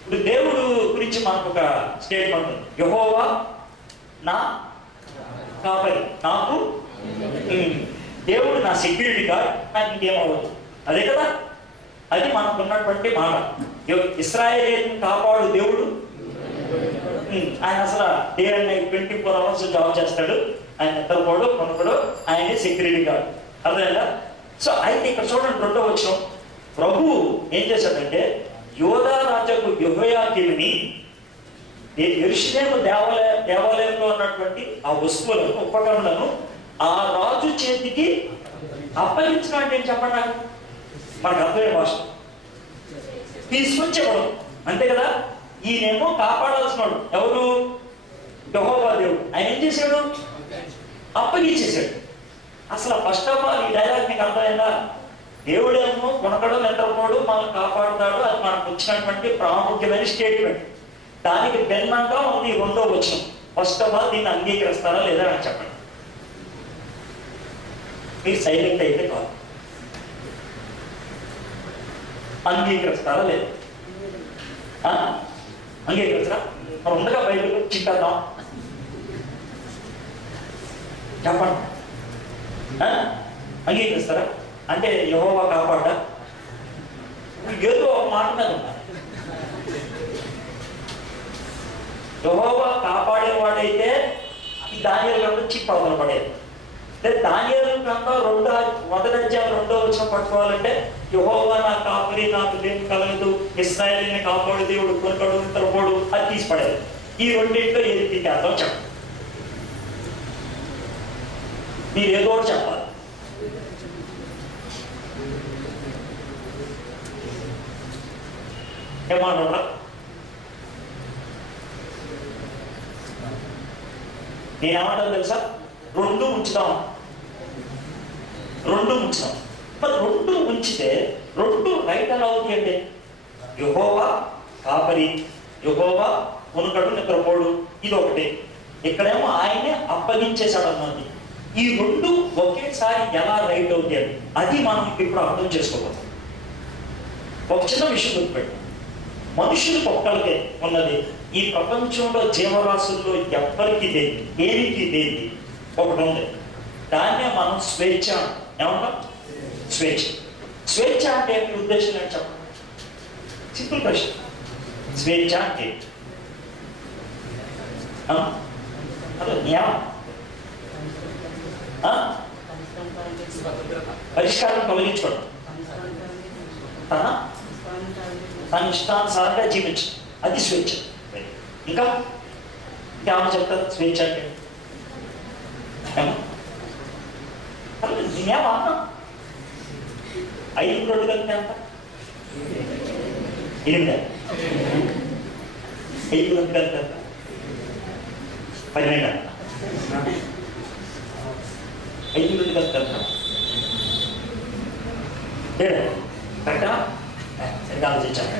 ఇప్పుడు దేవుడు గురించి మనకు ఒక స్టేట్మెంట్ ఉంది, యెహోవా నా కాపరి, నాకు దేవుడు నా సెక్యూరిటీ గార్డ్, నాకు ఇంకేమవ్వదు. అదే కదా, అది మనకు ఉన్నటువంటి మాట. ఇశ్రాయేలుని కాపాడు దేవుడు. ఆయన అసలు day and night 24 hours job చేస్తాడు. ఆయన నిద్రపోడు, కొనుక్కడు, ఆయనే సెక్యూరిటీ గార్డ్. అర్థమైందా? సో అయితే ఇక్కడ చూడండి, 2వ వచనం, ప్రభువు ఏం చేశాడంటే యోధా రాజుకు యెహోయాకీముని యెరూషలేము దేవాలయంలో ఉన్నటువంటి ఆ వస్తువులను, ఉపకరణలను ఆ రాజు చేతికి అప్పగించిన అంటే ఏం చెప్పండి నాకు, మనకు అర్థమయ్యే భాష, తీసుకొని చెప్పడం అంతే కదా. ఈయనేమో కాపాడాల్సినాడు, ఎవరు? యెహోవా దేవుడు. ఆయన ఏం చేశాడు? అప్పగించేశాడు. అసలు ఫస్ట్ ఆఫ్ ఆల్ ఈ డైలాగ్ మీకు అర్థమైందా? దేవుడేమో కొనకడు, నిద్రపోడు, మనల్ని కాపాడుతాడు. అది మనకు వచ్చినటువంటి ప్రాముఖ్యమైన స్టేట్మెంట్. దానికి భిన్నంగా ఉంది 2వ వచనం. ఫస్ట్ ఆఫ్ ఆల్ దీన్ని అంగీకరిస్తారా లేదా అని చెప్పండి. మీరు సైలెంట్ అయితే కాదు, అంగీకరిస్తారా లేదా? అంగీకరిస్తారా? మరి ఉండగా బయటకు చింటేద్దాం, చెప్పండి. అంగీకరిస్తారా? అంటే యెహోవా కాపాడా? ఏదో ఒక మాట మీద ఉన్నారు. యెహోవా కాపాడేవాడైతే దానియేలు గ్రంథం చిప్పవతల పడేది. దానియేలు గ్రంథం 1వ అధ్యాయం 2వ వచనం పట్టుకోవాలంటే యెహోవా నా కాపరి, నాకు లేమి కలగదు, ఇశ్రాయేలుని కాపాడు దేవుడు, కొనుకడు, నిద్రపోడు, అది తీసి పడేది. ఈ రెండింటిలో ఏది తీసేద్దాం చెప్పండి. మీరు ఏదో ఒకటి చెప్పాలి. ఏమన్నా నేనేమంటాను తెలుసా? 2 ఉంచుతాం. మరి 2 ఉంచితే 2 రైట్ ఎలా అవుతాయండి? యెహోవా కాపరి, యెహోవా కొనుకడు, నిద్రపోడు, ఇది ఒకటి. ఇక్కడేమో ఆయనే అప్పగించేశాడు అన్నది. ఈ 2 ఒకేసారి ఎలా రైట్ అవుతాయి, అది మనం ఇప్పుడు అర్థం చేసుకోవాలి. ఒక చిన్న విషయం గుర్తుపెట్టు, మనుషులకు ఒక్కరికే ఉన్నది. ఈ ప్రపంచంలో జీవరాశుల్లో ఎవ్వరికి దేని, ఏనికి దేని ఒకటి ఉంది. దాన్నే మనం స్వేచ్ఛ ఏమంటాం? స్వేచ్ఛ. స్వేచ్ఛ అంటే మీ ఉద్దేశం ఏంటి చెప్పండి? సింపుల్ ప్రశ్న. స్వేచ్ఛ అంటే నియమం, పరిష్కారం తొలగించుకోవడం, తన ఇష్టానుసారంగా జీవించడం, అది స్వేచ్ఛ. ఇంకా ఇంకేమన్నా చెప్తారు స్వేచ్ఛ అంటే? నేనేమన్నా 5 2 కలిపి ఎంత? 8 5 2 కలిపి ఎంత? 12 5 2 కలిపి ఎంత? కరెక్టా? సరిగ్గా ఆలోచించాను.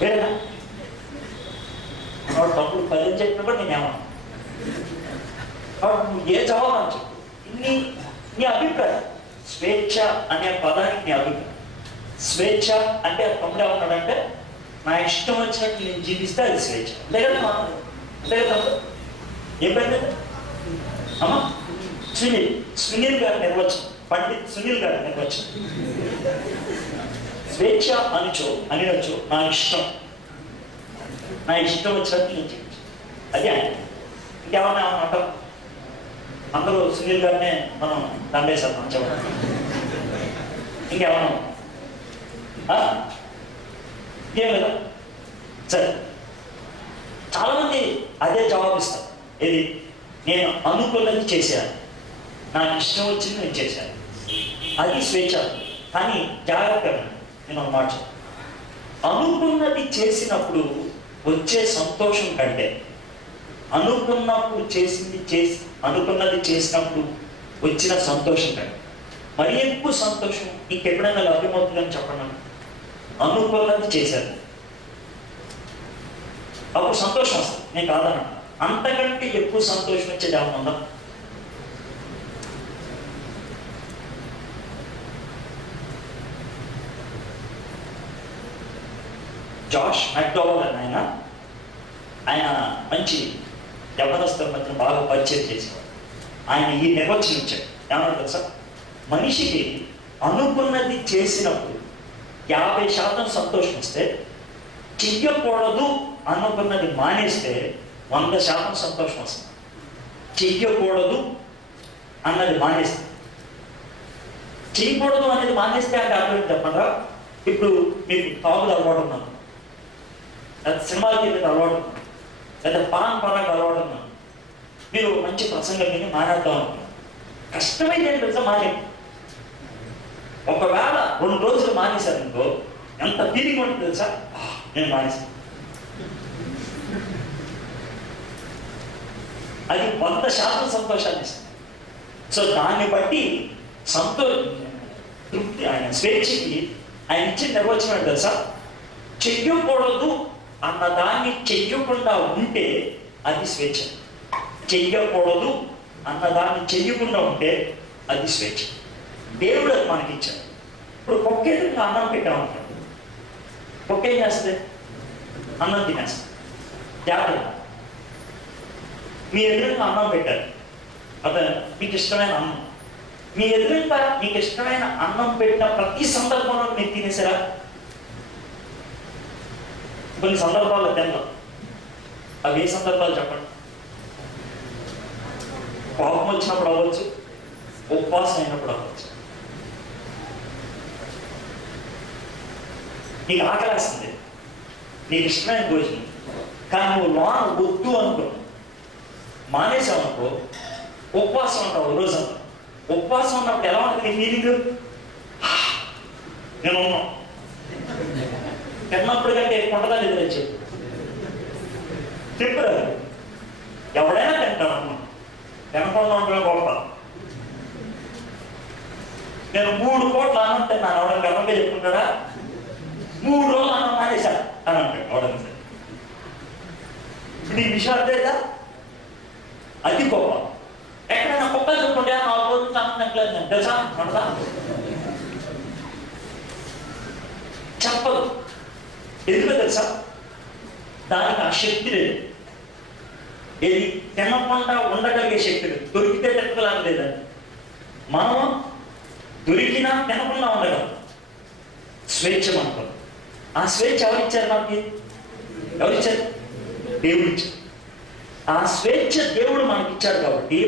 వేరేనా? తప్పుడు 10 చెప్పినప్పుడు నేనేమన్నా నువ్వు ఏ జవాబు అని చెప్పు. నీ అభిప్రాయం. స్వేచ్ఛ అనే పదానికి నీ అభిప్రాయం. స్వేచ్ఛ అంటే తమ్ముడు ఏమన్నాడంటే నా ఇష్టం వచ్చినట్టు నేను జీవిస్తే అది స్వేచ్ఛ. అంతే కదా? అంతే కదా తమ్ముడు? ఏం పేరు? అమ్మా సునీల్ గారి నిర్వచనం, పండిత్ సునీల్ గారి నిర్వచనం. స్వేచ్ఛ అనినొచ్చు నా ఇష్టం వచ్చినట్టు నేను జీవించు, అది ఆయన. ఇంకేమన్నా అంటారు? అందరూ సునీల్ గారినే మనం దండేసాం చెప్పండి. ఇంకేమన్నా ఏం లేదా? సరే, చాలామంది అదే జవాబిస్తారు. ఏది? నేను అనుకున్నది చేశాను, నాకు ఇష్టం వచ్చింది నేను చేశాను, అది స్వేచ్ఛ. కానీ జాగ్రత్తగా నేను ఒక మాట, అనుకున్నది చేసినప్పుడు వచ్చే సంతోషం కంటే అనుకున్నది చేసినప్పుడు వచ్చిన సంతోషం కంటే మరి ఎక్కువ సంతోషం ఇంకెప్పుడైనా లభ్యమవుతుందని చెప్పండి. అనుకున్నది చేశాను, అప్పుడు సంతోషం వస్తుంది, నేను కాదన్నా. అంతకంటే ఎక్కువ సంతోషం వచ్చేది ఏమన్నా ఉందా? జాష్ మెక్డోవల్ అని ఆయన మంచి యవనస్తుల మధ్య బాగా పరిచయం చేసేవాడు. ఆయన ఈ నిర్వచనం ఇచ్చాడు. ఏమన్నా తెలుసా? మనిషికి అనుకున్నది చేసినప్పుడు 50% సంతోషం వస్తే, చెయ్యకూడదు అనుకున్నది మానేస్తే 100% సంతోషం వస్తుంది. చెయ్యకూడదు అన్నది మానేస్తే, చేయకూడదు అనేది మానేస్తే అంటే అర్థం చెప్పండి. ఇప్పుడు మీకు తాగుడు అలవాటు ఉన్నాను, లేదా సినిమాలకి వెళ్ళి అలవాటు ఉన్నాను, లేదా పరాకు అలవాటు ఉన్నాను, మీరు మంచి ప్రసంగం విని మానేద్దాం అనుకున్నాను. కష్టమైంది ఏంటి తెలుసా? మానే ఒకవేళ 2 రోజులు మానేశారనుకో ఎంత ఫీలింగ్ ఉంటుంది తెలుసా? నేను మానేశాను. అది 100% సంతోషాన్ని ఇస్తుంది. సో దాన్ని బట్టి తృప్తి, ఆయన స్వేచ్ఛకి ఆయన ఇచ్చిన నిర్వచనం తెలుసా? చెయ్యకూడదు అన్నదాన్ని చెయ్యకుండా ఉంటే అది స్వేచ్ఛ. చెయ్యకూడదు అన్నదాన్ని చెయ్యకుండా ఉంటే అది స్వేచ్ఛ. దేవుడు అది మనకి ఇచ్చాడు. ఇప్పుడు కుక్క ఎదురుగా అన్నం పెట్టామనుకోండి, కుక్క ఏం చేస్తుంది? అన్నం తినేస్తుంది. జాగ్రత్త. మీ ఎదురుగా అన్నం పెట్టారు, అదే మీకు ఇష్టమైన అన్నం. మీ ఎదురుగా మీకు ఇష్టమైన అన్నం పెట్టిన ప్రతి సందర్భంలో మీరు తినేసారా? కొన్ని సందర్భాల్లో తిన్నాం. అవి ఏ సందర్భాలు చెప్పండి? కోపం వచ్చినప్పుడు అవ్వచ్చు, ఉపవాసం అయినప్పుడు అవ్వచ్చు. నీకు ఆకలేస్తుంది, నీకు ఇష్టమైన భోజనం, కానీ నువ్వు లోన వద్దు అనుకో, మానేసావు అనుకో, ఉపవాసం ఉంటావు రోజు అంతా. ఉపవాసం ఉన్నప్పుడు ఎలా ఉంటుంది నీ ఫీలింగ్? నేను ఉన్నాను తిన్నప్పుడు కంటే కొండదా లేదా చెప్పు. ఎవడైనా తింటాను అమ్మ, తినకుండా ఉండడం గొప్ప. నేను 3 పూట్ల అన్నం తిన్నాను, ఎవడని గర్వంగా చెప్పుకుంటాడా? 3 రోజులు అన్నం మానేశాను అని అంటాడు ఎవడని. ఇప్పుడు ఈ విషయం అర్థేదా? అది గొప్ప. ఎక్కడైనా కుక్క చెప్పుకుంటే 4 రోజులు అన్నం తినలేదు తెలుసా? మనదా చెప్పదు. ఎందుకు తెలుసా? దానికి ఆ శక్తి లేదు. ఏది తినకుండా ఉండగలిగే శక్తి లేదు. దొరికితే తినగలం లేదండి. మనం దొరికినా తినకుండా ఉండగలం. స్వేచ్ఛ మనకు. ఆ స్వేచ్ఛ ఎవరిచ్చారు మనకి? ఎవరిచ్చారు? దేవుడు ఇచ్చారు. ఆ స్వేచ్ఛ దేవుడు మనకి ఇచ్చాడు కాబట్టి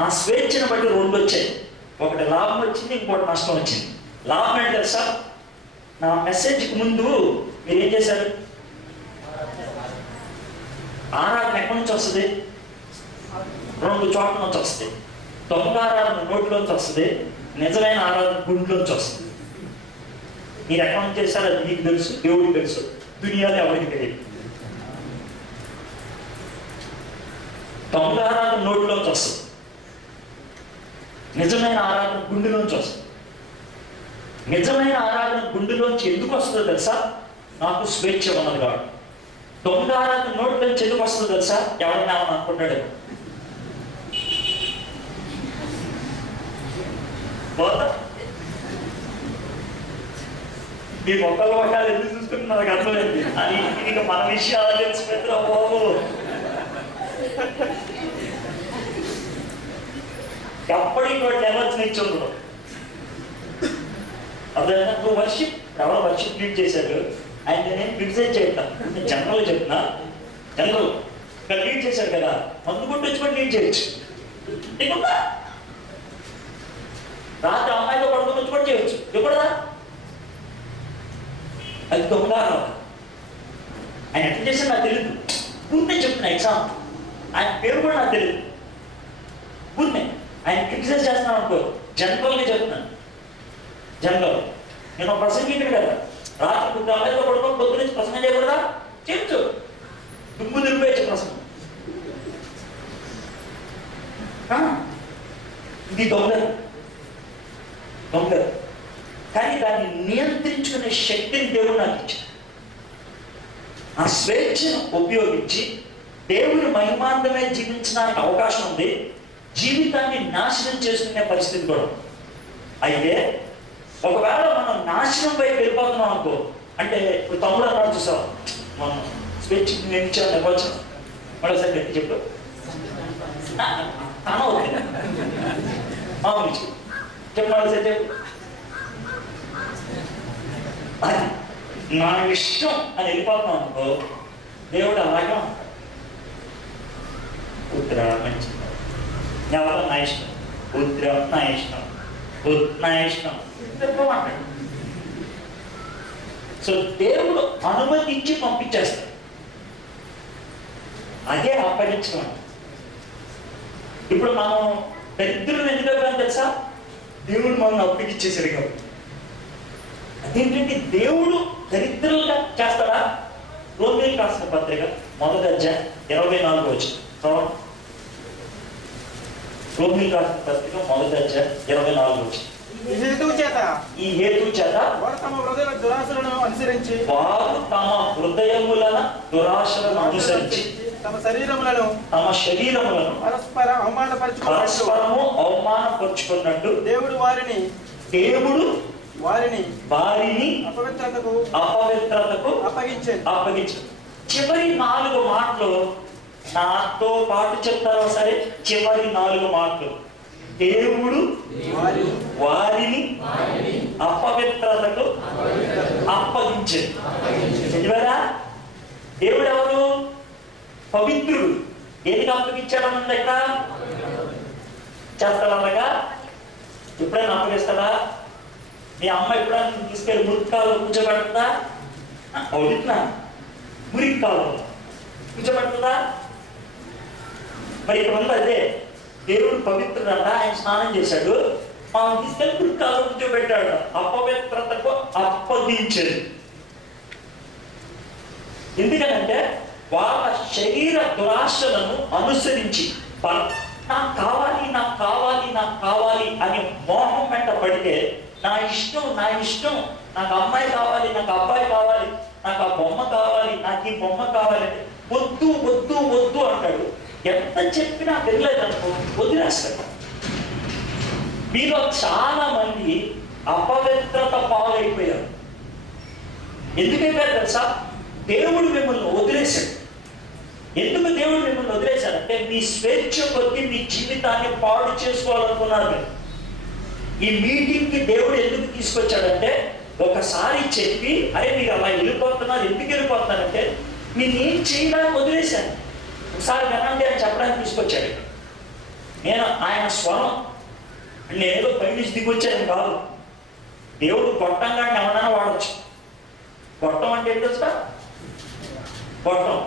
ఆ స్వేచ్ఛను బట్టి 2 వచ్చాయి. ఒకటి లాభం వచ్చింది, ఇంకోటి నష్టం వచ్చింది. లాభం ఏంటి తెలుసా? నా మెసేజ్కి ముందు మీరు ఏం చేశారు? ఆరాధన ఎక్కడి నుంచి వస్తుంది? 2 చోట్ల నుంచి వస్తుంది. దొంగ ఆరాధన నోటిలోంచి వస్తుంది, నిజమైన ఆరాధన గుంట్లోంచి వస్తుంది. మీరు ఎక్కడి నుంచి చేశారు అది మీకు తెలుసు, దేవుడికి తెలుసు, దునియాలో ఎవరికి తెలియదు. దొంగ ఆరాధన నోటిలోంచి వస్తుంది, నిజమైన ఆరాధన గుండెలోంచి వస్తుంది. నిజమైన ఆరాధన గుండెలోంచి ఎందుకు వస్తుందో తెలుసా? నాకు స్వేచ్ఛ ఉన్నది కాబట్టి. దొంగ ఆరాధన నోట్లోంచి ఎందుకు వస్తుందో తెలుసా? ఎవరైనా అనుకుంటాడు మీ మొక్కలు మొక్కలు ఎందుకు చూసుకుని నాకు అర్థమైంది. అని ఇక మన విషయాలు తెలిసిపోయిందిరా బాబు. ఎప్పటికీ వాటి ఎనర్జీ ఇచ్చి ఉండదు. అదే నువ్వు వర్షిప్ ఎవరో వర్షిప్ లీడ్ చేశారు, ఆయన నేను క్రిటిసైజ్ చేస్తాను. నేను జనరల్ చెప్తున్నా, జనరల్ ఇక్కడ లీడ్ చేశారు కదా, మందు కొట్టి వచ్చి కూడా లీడ్ చేయొచ్చు. నీకుందా? రాత్రి అమ్మాయితో పడుకుని వచ్చి కూడా చేయొచ్చు. ఎప్పుడుదా? అది దొంగ. ఆయన ఎట్లా చేశారు నాకు తెలియదు. పూర్తి చెప్తున్నా ఎగ్జామ్, ఆయన పేరు కూడా నాకు తెలియదు. పూర్తి ఆయన క్రిటిసైజ్ చేస్తున్నాను అనుకో, జనరల్గా చెప్తున్నాను. జనరల్ నేను ప్రసంగికుడు కదా, రాత్రి అమ్మాయితో పడుకొని పొద్దు నుంచి ప్రసంగం చేయకూడదా? చేయొచ్చు. దుమ్ము దులిపేయచ్చు ప్రసంగం. ఇది దొంగ దొంగ. కానీ దాన్ని నియంత్రించుకునే శక్తిని దేవుడు నాకు ఇచ్చాడు. ఆ స్వేచ్ఛను ఉపయోగించి దేవుని మహిమాంతమే జీవించడానికి అవకాశం ఉంది. జీవితాన్ని నాశనం చేసుకునే పరిస్థితి కూడా. అయితే ఒకవేళ మనం నాశనం వైపు వెళ్ళిపోతున్నాం అనుకో, అంటే ఇప్పుడు తమ్ముడు అన్నాడు చూసావు, మనం స్వేచ్ఛ నేను ఇచ్చాను ఇవ్వచ్చు. మరోసారి గట్టి చెప్పు. తన అవుతుంది మామూలు చెప్పు. మరోసారి చెప్పు. అది నా ఇష్టం అని వెళ్ళిపోతాం అనుకో, దేవుడు అలాగే ఉంటాడు. ఉత్తర మంచి ఎవరు నా ఇష్టం, ఉత్తర నా ఇష్టం, నా ఇష్టం అంటాడు. సో దేవుడు అనుమతించి పంపించేస్తాడు. అదే అప్పగించడం. ఇప్పుడు మనం దరిద్రులు ఎందుకు తెలుసా? దేవుడు మనల్ని అప్పగించేసాడు కాబట్టి. అదేంటంటే దేవుడు దరిద్రులుగా చేస్తాడా? రోమిలకు రాసిన పత్రిక 1వ అధ్యాయం 24వ వచనం. రోమిలకు రాసిన పత్రిక 1వ అధ్యాయం 24వ వచనం. ఈ హేతువు చేత వారు తమ హృదయముల దురాశలను అనుసరించి తమ శరీరములను పరస్పరము అవమానపరుచుకున్నట్టు దేవుడు వారిని అపవిత్రతకు అప్పగించాడు. చివరి 4 మాటలు నాతో పాటు చెప్తారో సరే. చివరి 4 మాటలు దేవుడు వారిని అపవిత్రతకు అప్పగించాడు. చదివారా? దేవుడు ఎవరు? పవిత్రుడు. ఏదికి అప్పగించాడన్నది ఎక్కడ చేస్తాడనగా ఎప్పుడైనా అప్పగిస్తాడా? మీ అమ్మ ఎప్పుడైనా తీసుకెళ్ళి మురికాలు కూర్చోబెడుతుందా? అవుతున్నా మురికాలు కూర్చోబెడుతుందా? మరి ఇక్కడ ఉంది అదే. దేవుడు పవిత్రుడంట, ఆయన స్నానం చేశాడు, మనం తీసుకెళ్ళి మురికాలు కూర్చోబెట్టాడు, అపవిత్రతకు అప్పగించాడు. ఎందుకనంటే వాళ్ళ శరీర దురాశలను అనుసరించి నాకు కావాలి నాకు కావాలి నాకు కావాలి అని మోహం వెంట పడితే, నా ఇష్టం నాకు అమ్మాయి కావాలి, నాకు అబ్బాయి కావాలి, నాకు ఆ బొమ్మ కావాలి, నాకు ఈ బొమ్మ కావాలి అంటే వద్దు వద్దు వద్దు అంటాడు. ఎంత చెప్పినా వెళ్ళలేదనుకో వదిలేస్తాడు. మీలో చాలా మంది అపవిత్రత పాలైపోయారు. ఎందుకైపోయారు తెలుసా? దేవుడు మిమ్మల్ని వదిలేశాడు. ఎందుకు దేవుడు మిమ్మల్ని వదిలేశాడంటే మీ స్వేచ్ఛ కొద్ది మీ జీవితాన్ని పాడు చేసుకోవాలనుకున్నారు. ఈ మీటింగ్కి దేవుడు ఎందుకు తీసుకొచ్చాడంటే, ఒకసారి చెప్పి అరే మీరు అలా వెళ్ళిపోతున్నారు, ఎందుకు వెళ్ళిపోతున్నారంటే నేనేం చేయడానికి వదిలేశాను, ఒకసారి వినండి అని చెప్పడానికి తీసుకొచ్చాడు. నేను ఆయన స్వరం నేనేదో పైనుంచి దిగొచ్చాను కాదు. దేవుడు గొట్టంగా ఎవరైనా వాడచ్చు. గొట్టం అంటే ఏంటి తెలుసా? గొట్టం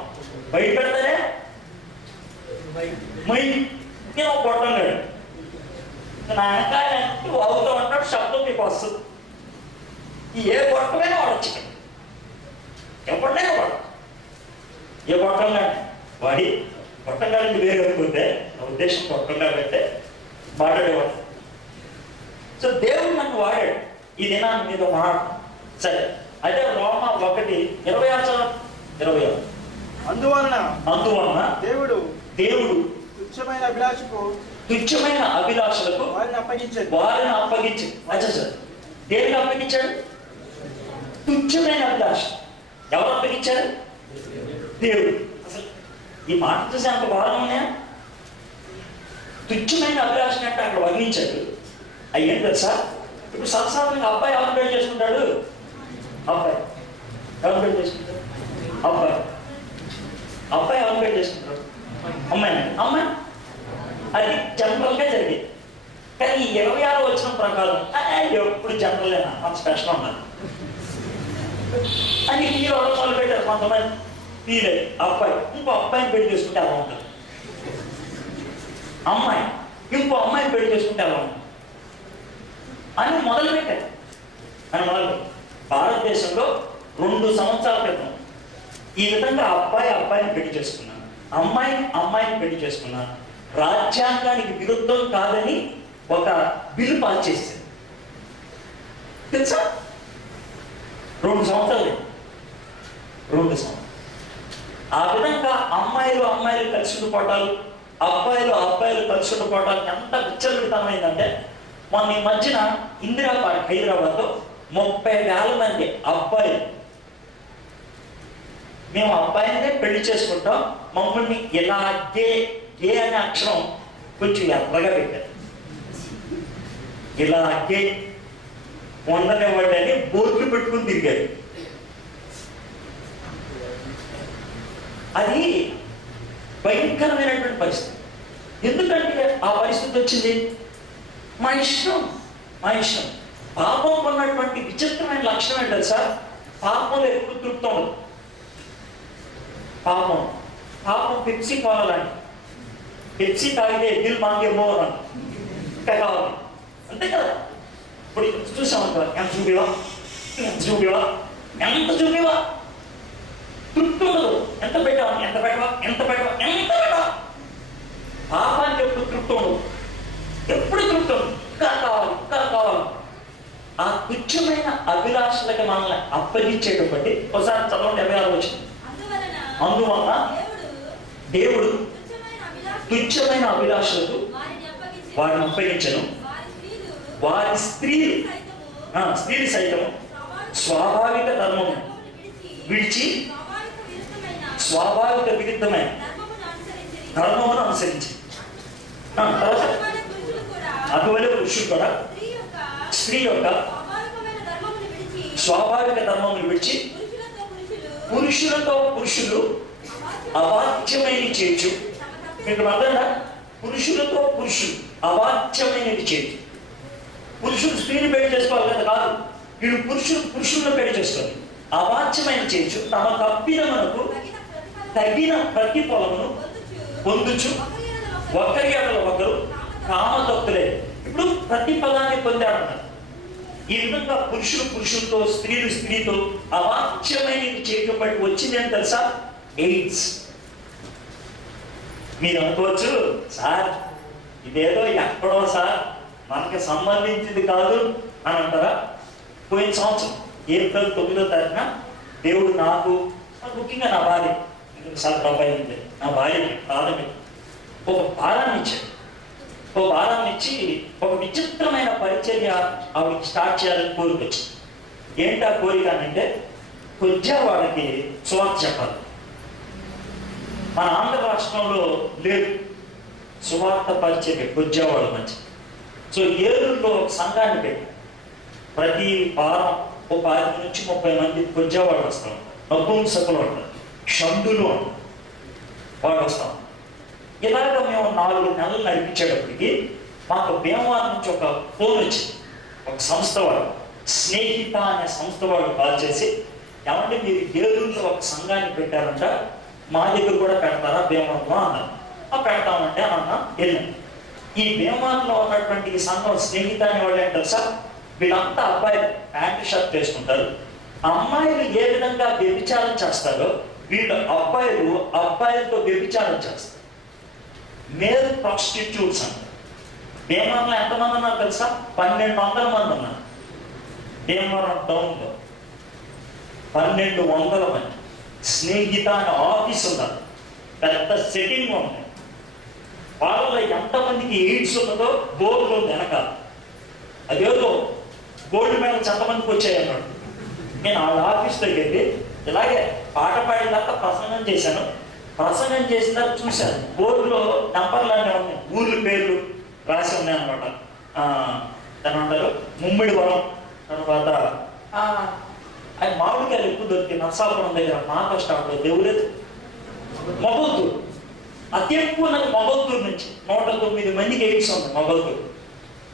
బయట పెడతానే మై నేను ఒక గొట్టం లేడు. నా వెనకాల వాగుతూ ఉంటాడు, శబ్దం మీకు వస్తుంది. ఏ గొట్టమైనా వాడచ్చు. ఎవరినైనా వాడు. ఏ గొట్టంగా వాడి గొట్టంగానికి వేరు అనుకుంటే నా ఉద్దేశం గొట్టంగా పెడితే మాట్లాడేవాడు. సో దేవుడు నన్ను వాడాడు ఈ దినాన్ని మీద మాట. సరే, అదే రోమా 1:26 అందువలన దేవుడు తుచ్చమైన అభిలాషలకు వారిని అప్పగించాడు. అచ్చా సార్, దేనికి అప్పగించాడు? తుచ్చమైన అభిలాష. ఎవరు అప్పగించారు? దేవుడు. అసలు ఈ మాట చూసి అంత బాగా ఉన్నాయా? తుచ్చమైన అభిలాషని అంటే అక్కడ వర్ణించాడు. అయ్యేం తెలుసా? ఇప్పుడు సంసారంగా అబ్బాయి ఎవరు పెళ్లి చేసుకుంటాడు? అబ్బాయి ఎవరు పెళ్లి చేసుకుంటాడు? అబ్బాయి ఎవరు పెళ్లి చేసుకుంటాడు? అమ్మాయి. అది జనరల్గా జరిగేది. కానీ ఈ 26వ వచనం ప్రకారం ఎప్పుడు జనరల్ అంత స్పెషల్ ఉన్నారు అని మీరు మొదలు పెట్టారు. కొంతమంది వీలే అబ్బాయి ఇంకో అబ్బాయిని పెళ్లి చేసుకుంటే అలా ఉంటుంది, అమ్మాయి ఇంకో అమ్మాయిని పెళ్లి చేసుకుంటే అలా ఉంటుంది అని మొదలుపెట్టారు. భారతదేశంలో 2 సంవత్సరాల క్రితం ఈ విధంగా అబ్బాయిని పెళ్లి చేసుకున్నాను, అమ్మాయిని పెళ్లి చేసుకున్నాను, రాజ్యాంగానికి విరుద్ధం కాదని ఒక బిల్లు పాస్ చేశారు. తెలుసా? 2 సంవత్సరాలు. ఆ విధంగా అమ్మాయిలు కలిసి ఉండిపోవటాలు, అబ్బాయిలు కలిసి ఉండిపోవటాలు ఎంత విచ్చలవిడితమైందంటే, మొన్న ఈ మధ్యన ఇందిరా పార్క్ హైదరాబాద్లో 30,000 మంది అబ్బాయిలు మేము అబ్బాయినే పెళ్లి చేసుకుంటాం, మమ్మల్ని ఇలాగే గే అనే అక్షరం కొంచెం ఎర్రగా పెట్టారు, ఇలాగే ఉండనివ్వండి బోర్డులు పెట్టుకుని తిరిగారు. అది భయంకరమైనటువంటి పరిస్థితి. ఎందుకంటే ఆ పరిస్థితి వచ్చింది మా ఇష్టం. పాపం ఉన్నటువంటి విచిత్రమైన లక్షణం ఏంటంటే సార్, పాపంలో ఎప్పుడు తృప్తి ఉండదు. పాపం పెప్సీ కావాలండి, పెప్సీ తాగితే ఎద్దులు మాంగేమో అని ఇంకా కావాలి, అంతే కదా. ఇప్పుడు చూసామంట, ఎంత చూపివా తృప్తి ఉండదు. ఎంత పెట్టవా. పాపానికి ఎప్పుడు తృప్తి ఉండదు, ఎప్పుడు తృప్తి ఉండదు, ఇంకా కావాలి. ఆ తుచ్చమైన అభిలాషలకు మనల్ని అప్పగించేటప్పటి ఒకసారి చదవండి 26 వచ్చింది. అందువలన దేవుడు తుచ్చమైన అభిలాషలకు వారిని అప్పగించను, వారి స్త్రీలు సైతం స్వాభావిక ధర్మము విడిచి స్వాభావిక విరుద్ధమైన ధర్మమును అనుసరించి. అటువైపు పురుషుడు కూడా స్త్రీ యొక్క స్వాభావిక ధర్మమును విడిచి పురుషులతో పురుషులు అవాచ్యమైనవి చేయొచ్చు. మీకు అర్థంగా, పురుషులతో పురుషులు అవాచ్యమైనవి చేయొచ్చు. పురుషుడు స్త్రీని పెళ్లి చేసుకోవాలి కదా, కాదు, వీళ్ళు పురుషులను పెళ్లి చేసుకోవాలి, అవాచ్యమైన చేయొచ్చు. తమ తప్పిదమునకు తగిన ప్రతిఫలమును పొందుచు ఒకరి ఎడల ఒకరు కామతత్తులే. ఇప్పుడు ప్రతిఫలాన్ని పొందాడన్నారు. ఈ విధంగా పురుషులతో స్త్రీతో అవాచ్యమైనది చేయబట్టి వచ్చింది అని తెలుసా? ఎయిడ్స్. మీరు అనుకోవచ్చు, సార్ ఇదేదో ఎక్కడో సార్ మనకి సంబంధించింది కాదు అని అంటారా? పోయిన సంవత్సరం ఏప్రిల్ 9వ తారీఖున దేవుడు నాకు, ముఖ్యంగా నా భార్య, సార్ ప్రభావం ఉంది, నా భార్యకి ప్రాథమిక ఒక భారాన్ని ఇచ్చాడు. ఒక విచిత్రమైన పరిచర్య ఆవిడకి స్టార్ట్ చేయాలని కోరిక వచ్చింది. ఏంటా కోరిక అంటే, కొద్దివాళ్ళకి సువార్త చెప్పాలి. మన ఆంధ్ర రాష్ట్రంలో లేదు సువార్త పరిచర్య కొద్దివాళ్ళ మధ్య. సో ఏలూరులో ఒక సంఘాన్ని పెట్టి ప్రతి వారం ఒక 5 నుంచి 30 మంది కొద్దివాళ్ళు వస్తాం. నపుంసకులు అంటారు, షండులు అంటారు, వాళ్ళు వస్తాం. ఇలాగ మేము 4 నెలలు నడిపించేటప్పటికి మాకు భీమవరం నుంచి ఒక ఫోన్ వచ్చింది. ఒక సంస్థ వాడు, స్నేహిత అనే సంస్థ వాడు కాల్ చేసి, ఏమంటే మీరు ఏలూరులో ఒక సంఘాన్ని పెట్టారంట, మా దగ్గర కూడా పెడతారా భీమవరంలో అన్నారు. పెడతామంటే అన్నా వెళ్ళాను. ఈ భీమవరంలో ఉన్నటువంటి ఈ సంఘం స్నేహిత అనే వాళ్ళు ఏంటారు సార్, వీళ్ళంతా అబ్బాయిలు ప్యాంటు షర్ట్ వేసుకుంటారు. అమ్మాయిలు ఏ విధంగా వ్యభిచారం చేస్తారో వీళ్ళు అబ్బాయిలతో వ్యభిచారం చేస్తారు. మేల్ ప్రాస్టిట్యూట్స్ అంటారు. భీమవరంలో ఎంతమంది ఉన్నారు తెలుసా? 1200 మంది ఉన్నారు. భీమవరం టౌన్లో 1200 మంది. స్నేహిత అనే ఆఫీస్ ఉన్నారు, పెద్ద సెట్టింగ్ ఉంది. వాళ్ళలో ఎంతమందికి ఎయిడ్స్ ఉన్నదో బోర్డులో వెనకాల అదేదో బోర్డు మీద ఎంతమందికి వచ్చాయన్నాడు. నేను వాళ్ళ ఆఫీస్ దగ్గరికి ఇలాగే పాట పాడినాక ప్రసంగం చేశాను. ప్రసంగం చేసిన చూశాను, బోర్డులో నంబర్లన్నీ ఉన్నాయి, ఊర్ల పేర్లు రాసి ఉన్నాయి అనమాట. దాని అంటారు ముమ్మిడివరం, తర్వాత అది మామిడికాయలు ఎక్కువ దొరికి నర్సాపురం దగ్గర మాట స్టార్ట్ దేవులేదు మొగొద్దు. అతి ఎక్కువ నాకు మొగొద్దూరు నుంచి 109 మందికి ఎయిడ్స్ ఉంది మొగొద్దూరు.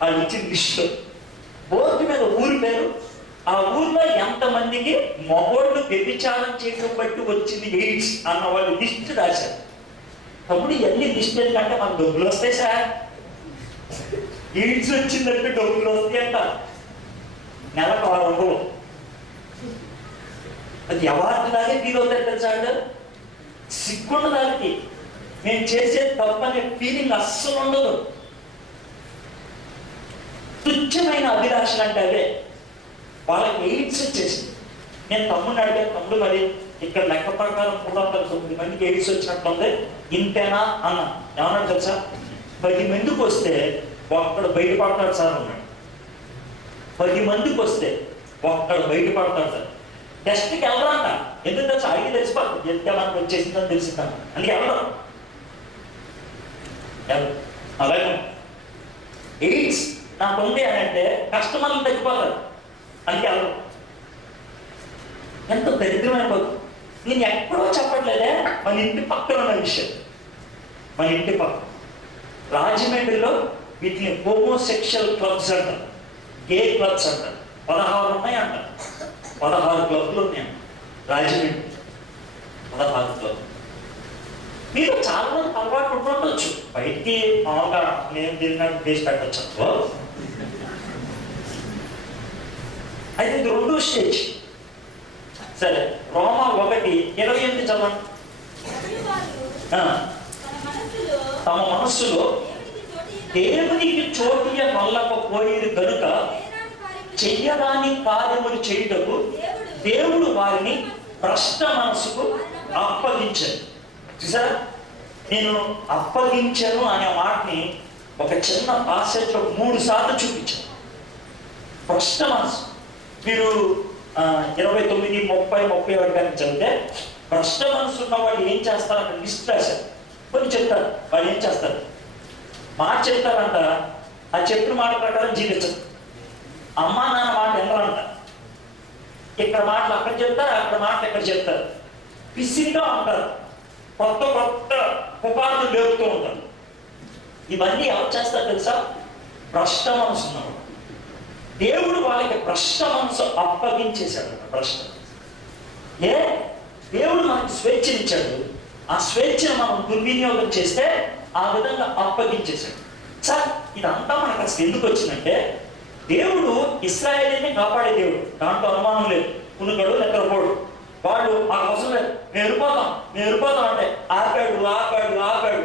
అది ఇచ్చిన లిస్టులో బోర్డు మీద ఊరి పేరు, ఆ ఊర్లో ఎంతమందికి మగోళ్ళు వ్యభిచారం చేయడం బట్టి వచ్చింది ఎయిడ్స్ అన్న వాళ్ళు లిస్ట్ రాశారు. తమ్ముడు ఇవన్నీ లిస్ట్ ఏంటంటే మనకు డబ్బులు వస్తాయి సార్, ఎయిడ్స్ వచ్చిందంటే డబ్బులు వస్తాయి అంట, నెలకు 600. అది అవార్డులాగే ఫీల్ అవుతారు కదా సార్. సిగ్గున్న దానికి నేను చేసే తప్పనే ఫీలింగ్ అస్సలు ఉండదు. తుచ్చమైన అభిలాషలు అంటే అవే. వాళ్ళకి ఎయిడ్స్ వచ్చేసింది. నేను తమ్ముడిని అడిగాను, తమ్ముడు మరి ఇక్కడ లెక్క ప్రకారం 309 మందికి ఎయిడ్స్ వచ్చినట్టుంది, ఇంతేనా అన్న. ఏమన్నా తెలుసా, 10 మందికి వస్తే ఒక్కడు బయటపడతాడు సార్ అన్నాడు. 10 మందికి వస్తే ఒక్కడు బయటపడతాడు సార్. టెస్ట్కి వెళ్ళరంట. ఎందుకు తెలుసు? అడిగి తెలిసిపోతుంది ఎంత మనకు వచ్చేసిందని తెలిసిందంట. అందుకే వెళ్ళరు. అలాగే ఎయిడ్స్ నాకు ఉంది అని అంటే కస్టమర్లు తగ్గిపోతారు. అందుకే వెళ్ళరు. ఎంతో దరిద్రమైన బతుకు. నేను ఎక్కడో చెప్పట్లేదే, మన ఇంటి పక్కన ఉన్న విషయం. మన ఇంటి పక్కన రాజమండ్రిలో వీటిని హోమోసెక్షువల్ క్లబ్స్ అంటారు, గే క్లబ్స్ అంటారు. 16 ఉన్నాయి అంటారు. 16 క్లబ్లు ఉన్నాయంట రాజమండ్రి. 16 క్లబ్. మీరు చాలా మంది అలవాటు ఉండొచ్చు, బయటికి మామూలుగా నేను తిరిగినట్టు చేసి పెట్టచ్చు. అయితే ఇది 2వ స్టేజ్. సరే, రోమా 1:28 చదవండి. తమ మనస్సులో దేవునికి చోటియ నొల్లకపోయేది కనుక చెయ్యరాని కార్యములు చేయుటకు దేవుడు వారిని భ్రష్ట మనసుకు అప్పగించాడు. చూసారా, నేను అప్పగించను అనే మాటని ఒక చిన్న పాసెట్లో 3 సార్లు చూపించాను. భ్రష్ట మనసు. మీరు 29, 30, 31 కానీ చదివితే భ్రష్ట మనసు ఉన్న వాళ్ళు ఏం చేస్తారు అక్కడ లిస్ట్ రాశారు. కొన్ని చెప్తారు వాళ్ళు ఏం చేస్తారు. మాట చెప్తారంట, ఆ చెప్పిన మాట ప్రకారం జీవించరు. అమ్మా నాన్న మాట వినరంట. ఇక్కడ మాటలు అక్కడ చెప్తారు, అక్కడ మాటలు ఎక్కడ చెప్తారు. పిసిగా ఉంటారు. కొత్త కొత్త పుకార్లు లేపుతూ ఉంటారు. ఇవన్నీ ఎవరు చేస్తారు తెలుసా? భ్రష్ట మనసు ఉన్నవాడు. దేవుడు వాళ్ళకి భ్రష్ట మనసు అప్పగించేశాడు. భ్రష్ట దేవుడు మనకి స్వేచ్ఛనిచ్చాడు. ఆ స్వేచ్ఛను మనం దుర్వినియోగం చేస్తే ఆ విధంగా అప్పగించేశాడు. సార్, ఇదంతా మనకు అసలు ఎందుకు వచ్చిందంటే, దేవుడు ఇశ్రాయేలుని కాపాడే దేవుడు, దాంట్లో అనుమానం లేదు. కునుగడు లెక్కరపోడు. వాడు మాకు అవసరం లేదు, మేము వెళ్ళిపోతాం అంటే ఆపాడు.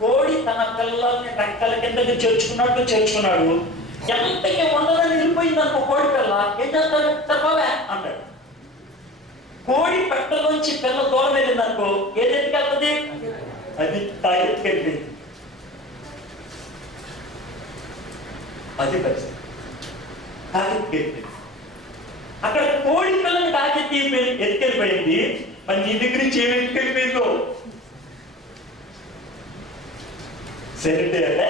కోడి తన పిల్లల్ని రెక్కల కిందకి చేర్చుకున్నాడు. ఎంతకి ఉండదని వెళ్ళిపోయింది అనుకో కోడి పిల్ల, ఏం చేస్తాడు? సరిపోవే అంటాడు. కోడి పెట్టలోంచి పిల్ల దూరం వెళ్ళింది అనుకో, ఏదెందుకు వెళ్తుంది? అది తాగెత్తుకెళ్ళింది. అది పరిస్థితి. తాగెత్తుకెళ్ళింది. అక్కడ కోడి పిల్లని తాగెత్తి ఎత్తుకెళ్ళిపోయింది. మరి నీ దగ్గర నుంచి ఏమి ఎత్తుకెళ్ళిపోయిందో సరే అంటే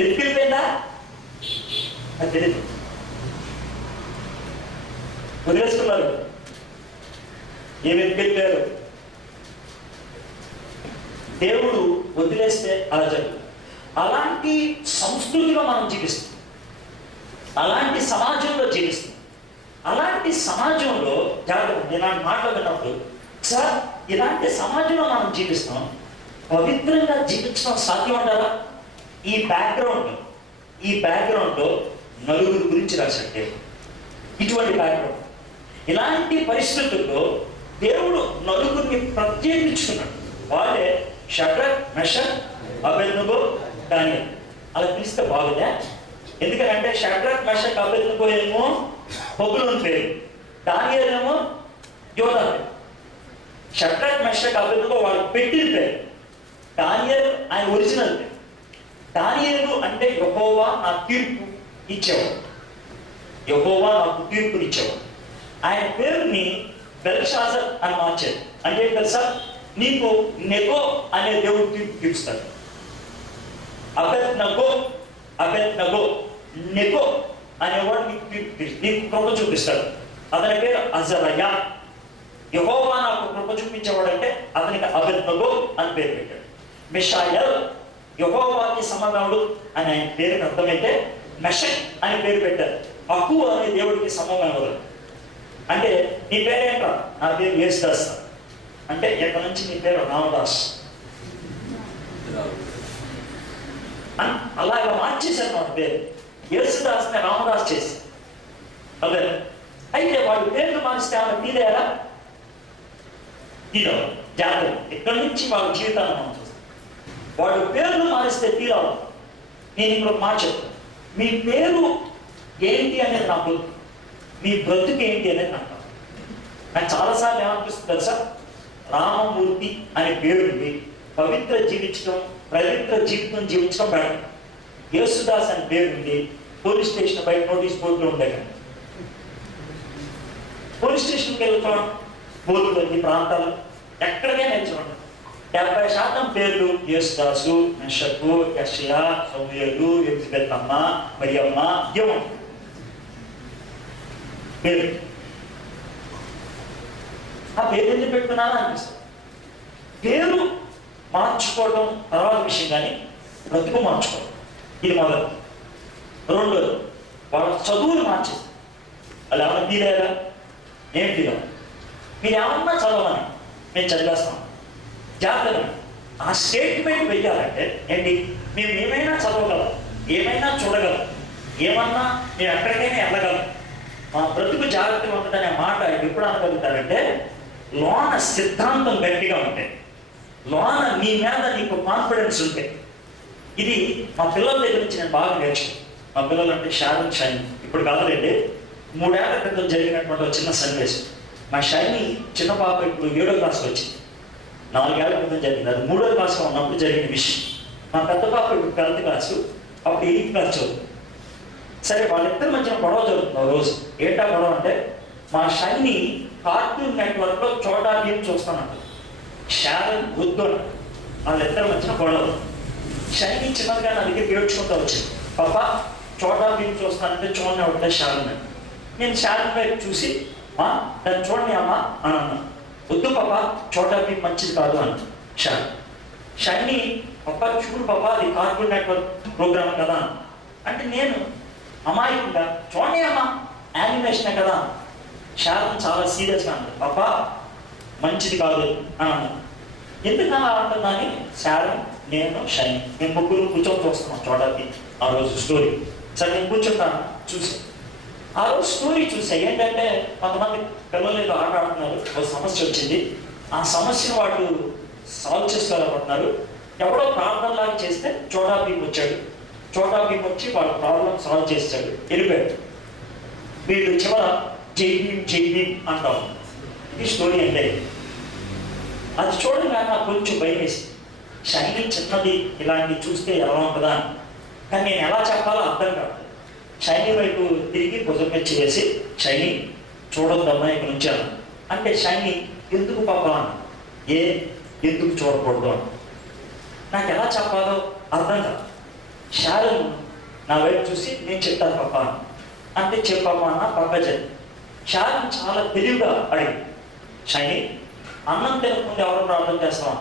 ఎత్తుకెళ్ళిపోయిందా? అది తెలియదు. వదిలేసుకున్నారు. ఏమి ఎత్తుకెళ్ళారు? దేవుడు వదిలేస్తే అలా జరుగుతుంది. అలాంటి సంస్కృతిలో మనం జీవిస్తాం, అలాంటి సమాజంలో జీవిస్తాం. అలాంటి సమాజంలో జాగ్రత్త. ఇలాంటి మాటలు విన్నప్పుడు సార్, ఇలాంటి సమాజంలో మనం జీవిస్తాం, పవిత్రంగా జీవించడం సాధ్యం అంటారా? ఈ బ్యాక్గ్రౌండ్లో నలుగురు గురించి రాశాడు. ఇటువంటి బ్యాక్గ్రౌండ్, ఇలాంటి పరిస్థితుల్లో దేవుడు నలుగురిని ప్రత్యేకించుకున్నాడు. వాళ్ళే షడ్రక్, మెషక్, అబేద్నెగో, దానియేలు. అలా పిలిస్తే బాగుందా? ఎందుకంటే షడ్రక్, మెషక్, అబేద్నెగో ఏమో బబులోను పేరు, దానియేలు ఏమో యోధా పేరు. షడ్రక్, మెషక్, అబేద్నెగో వాళ్ళు పెట్టిన పేరు. దానియేలు ఆయన ఒరిజినల్ పేరు. దానియేలు అంటే యెహోవా నా తీర్పు ఇచ్చేవాడు, యెహోవా నాకు తీర్పునిచ్చేవాడు. ఆయన పేరుని బెల్షాజర్ అని మార్చాడు. అంటే తెలుసా, నీకు నెగో అనే దేవుడు తీర్పు తీరుస్తాడు. అబేద్నెగో నెగో అనేవాడు నీకు తీర్పు తీరుస్తాడు, నీకు కృప చూపిస్తాడు. అతని పేరు అజరయా. యెహోవా నాకు కృప చూపించేవాడు అంటే అతనికి అబేద్నెగో అని పేరు పెట్టాడు. మిషాయల్ యెహోవాకి సమనవుడు అని ఆయన పేరుకి అర్థమైతే మెషక్ అని పేరు పెట్టారు. అకు అనే దేవుడికి సమమైనవాడు. అంటే నీ పేరేంట్రా? నా పేరు యేసుదాస్. అంటే ఎక్కడి నుంచి నీ పేరు? రామదాస్. అలా ఇలా మార్చేశారు నా పేరు. యేసుదాస్ ని రామదాస్ చేసి. అదే అయితే వాడు పేర్లు మారిస్తే ఆమె తీరేరా? తీరవు. జాగ్రత్త. ఇక్కడి నుంచి వాళ్ళ జీవితాన్ని మనం చూస్తాం. వాడు పేర్లు మారిస్తే తీరవు. నేను ఇప్పుడు మాట చెప్తాను. మీ పేరు ఏంటి అనేది నాకు, మీ బ్రతుకు ఏంటి అనేది నాకు చాలాసార్లు ఏమనిపిస్తుంది తెలుసా? రామమూర్తి అనే పేరుంది, పవిత్ర జీవితం జీవించడం బయట. యేసుదాస్ అనే పేరుంది, పోలీస్ స్టేషన్ బయట నోటీస్ బోర్డులో ఉండే. పోలీస్ స్టేషన్కి వెళ్తాం, బూతులు ఈ ప్రాంతాలు ఎక్కడికైనా చూడండి 70% పేర్లు యేసుదాసు, మెషకు, యెషయా, సౌమ్యులు, ఎలిజబెత్ అమ్మ, మరియమ్మ పేరు. ఆ పేరు ఎందుకు పెట్టుకున్నాను అనిపిస్తుంది. పేరు మార్చుకోవడం తర్వాత విషయం, కానీ బ్రతుకు మార్చుకోవడం ఇది మొదలు. రెండోది వాళ్ళ చదువులు మార్చేది. వాళ్ళు ఏమన్నా తీరారా? ఏం తీరాం. మీరు ఏమన్నా చదవని మేము చదివేస్తాం. జాగ్రత్త. ఆ స్టేట్మెంట్ వెయ్యాలంటే ఏంటి? మేము ఏమైనా చదవగలం, ఏమైనా చూడగలం, ఏమన్నా మేము ఎక్కడికైనా వెళ్ళగలం, మా బ్రతుకు జాగ్రత్తగా ఉంటుందనే మాట ఎప్పుడు అనగలుగుతారంటే లోన సిద్ధాంతం గట్టిగా ఉంటాయి, లోన నీ మీద నీకు కాన్ఫిడెన్స్ ఉంటాయి. ఇది మా పిల్లల దగ్గర నుంచి నేను బాగా నేర్చుకున్నాను. మా పిల్లలు అంటే షారూన్, షైనీ. ఇప్పుడు కాదులేండి, 3 ఏళ్ల క్రితం జరిగినటువంటి ఒక చిన్న సన్నివేశం. మా షైనీ చిన్న పాప ఇప్పుడు 7వ క్లాస్కి వచ్చింది. 4 ఏళ్ల క్రితం జరిగింది. అది 3వ క్లాస్లో ఉన్నప్పుడు జరిగిన విషయం. మా పెద్ద పాప ఇప్పుడు 10th క్లాసు, అప్పుడు 8th క్లాస్ చదువుతుంది. సరే, వాళ్ళిద్దరి మధ్యన గొడవ జరుగుతుంది రోజు. ఏంటా గొడవ అంటే, మా షైనీ కార్టూన్ నెట్వర్క్లో చోటా భీమ్ చూస్తానంట, షారన్ వద్దు అంట. వాళ్ళిద్దరి మధ్యన గొడవ. షైనీ చిన్నగా నా దగ్గరికి ఏడ్చుకుంటూ వచ్చింది, పాపా చోటా భీమ్ చూస్తానంటే చూడండి ఒకటే షారన్ అని. నేను షారన్ వైపు చూసి దాన్ని చూడండి అమ్మా అని అన్నాను. వద్దు పాపా, చోటా భీమ్ మంచిది కాదు అని షారన్. షైనీ పాపా చూడు పాపా, అది కార్టూన్ నెట్వర్క్ ప్రోగ్రామ్ కదా అంటే, నేను అమాయకంగా చూడండి అమ్మా యానిమేషనే కదా. షారన్ చాలా సీరియస్గా అన్నాడు, పాపా మంచిది కాదు అని అన్నాను. ఎందుకు అలా అంటుందని షారన్, నేను, షైనీ మేము ముగ్గురు కూర్చొని చూస్తున్నాం చోటాకి ఆ రోజు స్టోరీ. సరే నేను కూర్చుంటాను చూసి ఆ రోజు స్టోరీ చూసా. ఏంటంటే కొంతమంది పిల్లలు ఏదో ఆట ఆడుతున్నారు, ఒక సమస్య వచ్చింది. ఆ సమస్యను వాళ్ళు సాల్వ్ చేసుకోవాలనుకుంటున్నారు. ఎవడో ప్రార్థనలాగా చేస్తే చోటా భీమ్ వచ్చాడు. చోటా భీమ్ వచ్చి వాళ్ళ ప్రాబ్లం సాల్వ్ చేస్తాడు, వెళ్ళిపోయాడు. వీళ్ళు చివర జై భీమ్ జై భీమ్ అంటాం. ఈ స్టోరీ అంటే అది చూడగా నాకు కొంచెం భయం వేసింది. షైనీ చిన్నది, ఇలాంటివి చూస్తే ఎలా ఉంటుందా అని. కానీ నేను ఎలా చెప్పాలో అర్థం కాదు. షైనీ వైపు తిరిగి భుజం మెచ్చి వేసి, షైనీ చూడొద్దమ్మా ఇక్కడ ఉంచాను అంటే, షైనీ ఎందుకు పాప అని, ఎందుకు చూడకూడదు అని. నాకు ఎలా చెప్పాలో అర్థం కాదు. షారన్ నా వైపు చూసి, నేను చెప్తాను పాప అంటే చెప్పమ్మా అన్న, పక్క చెప్పి. షారన్ చాలా తెలివిగా అడిగి, షైనీ అన్నం తినకముందు ఎవరు ప్రార్థన చేస్తాం?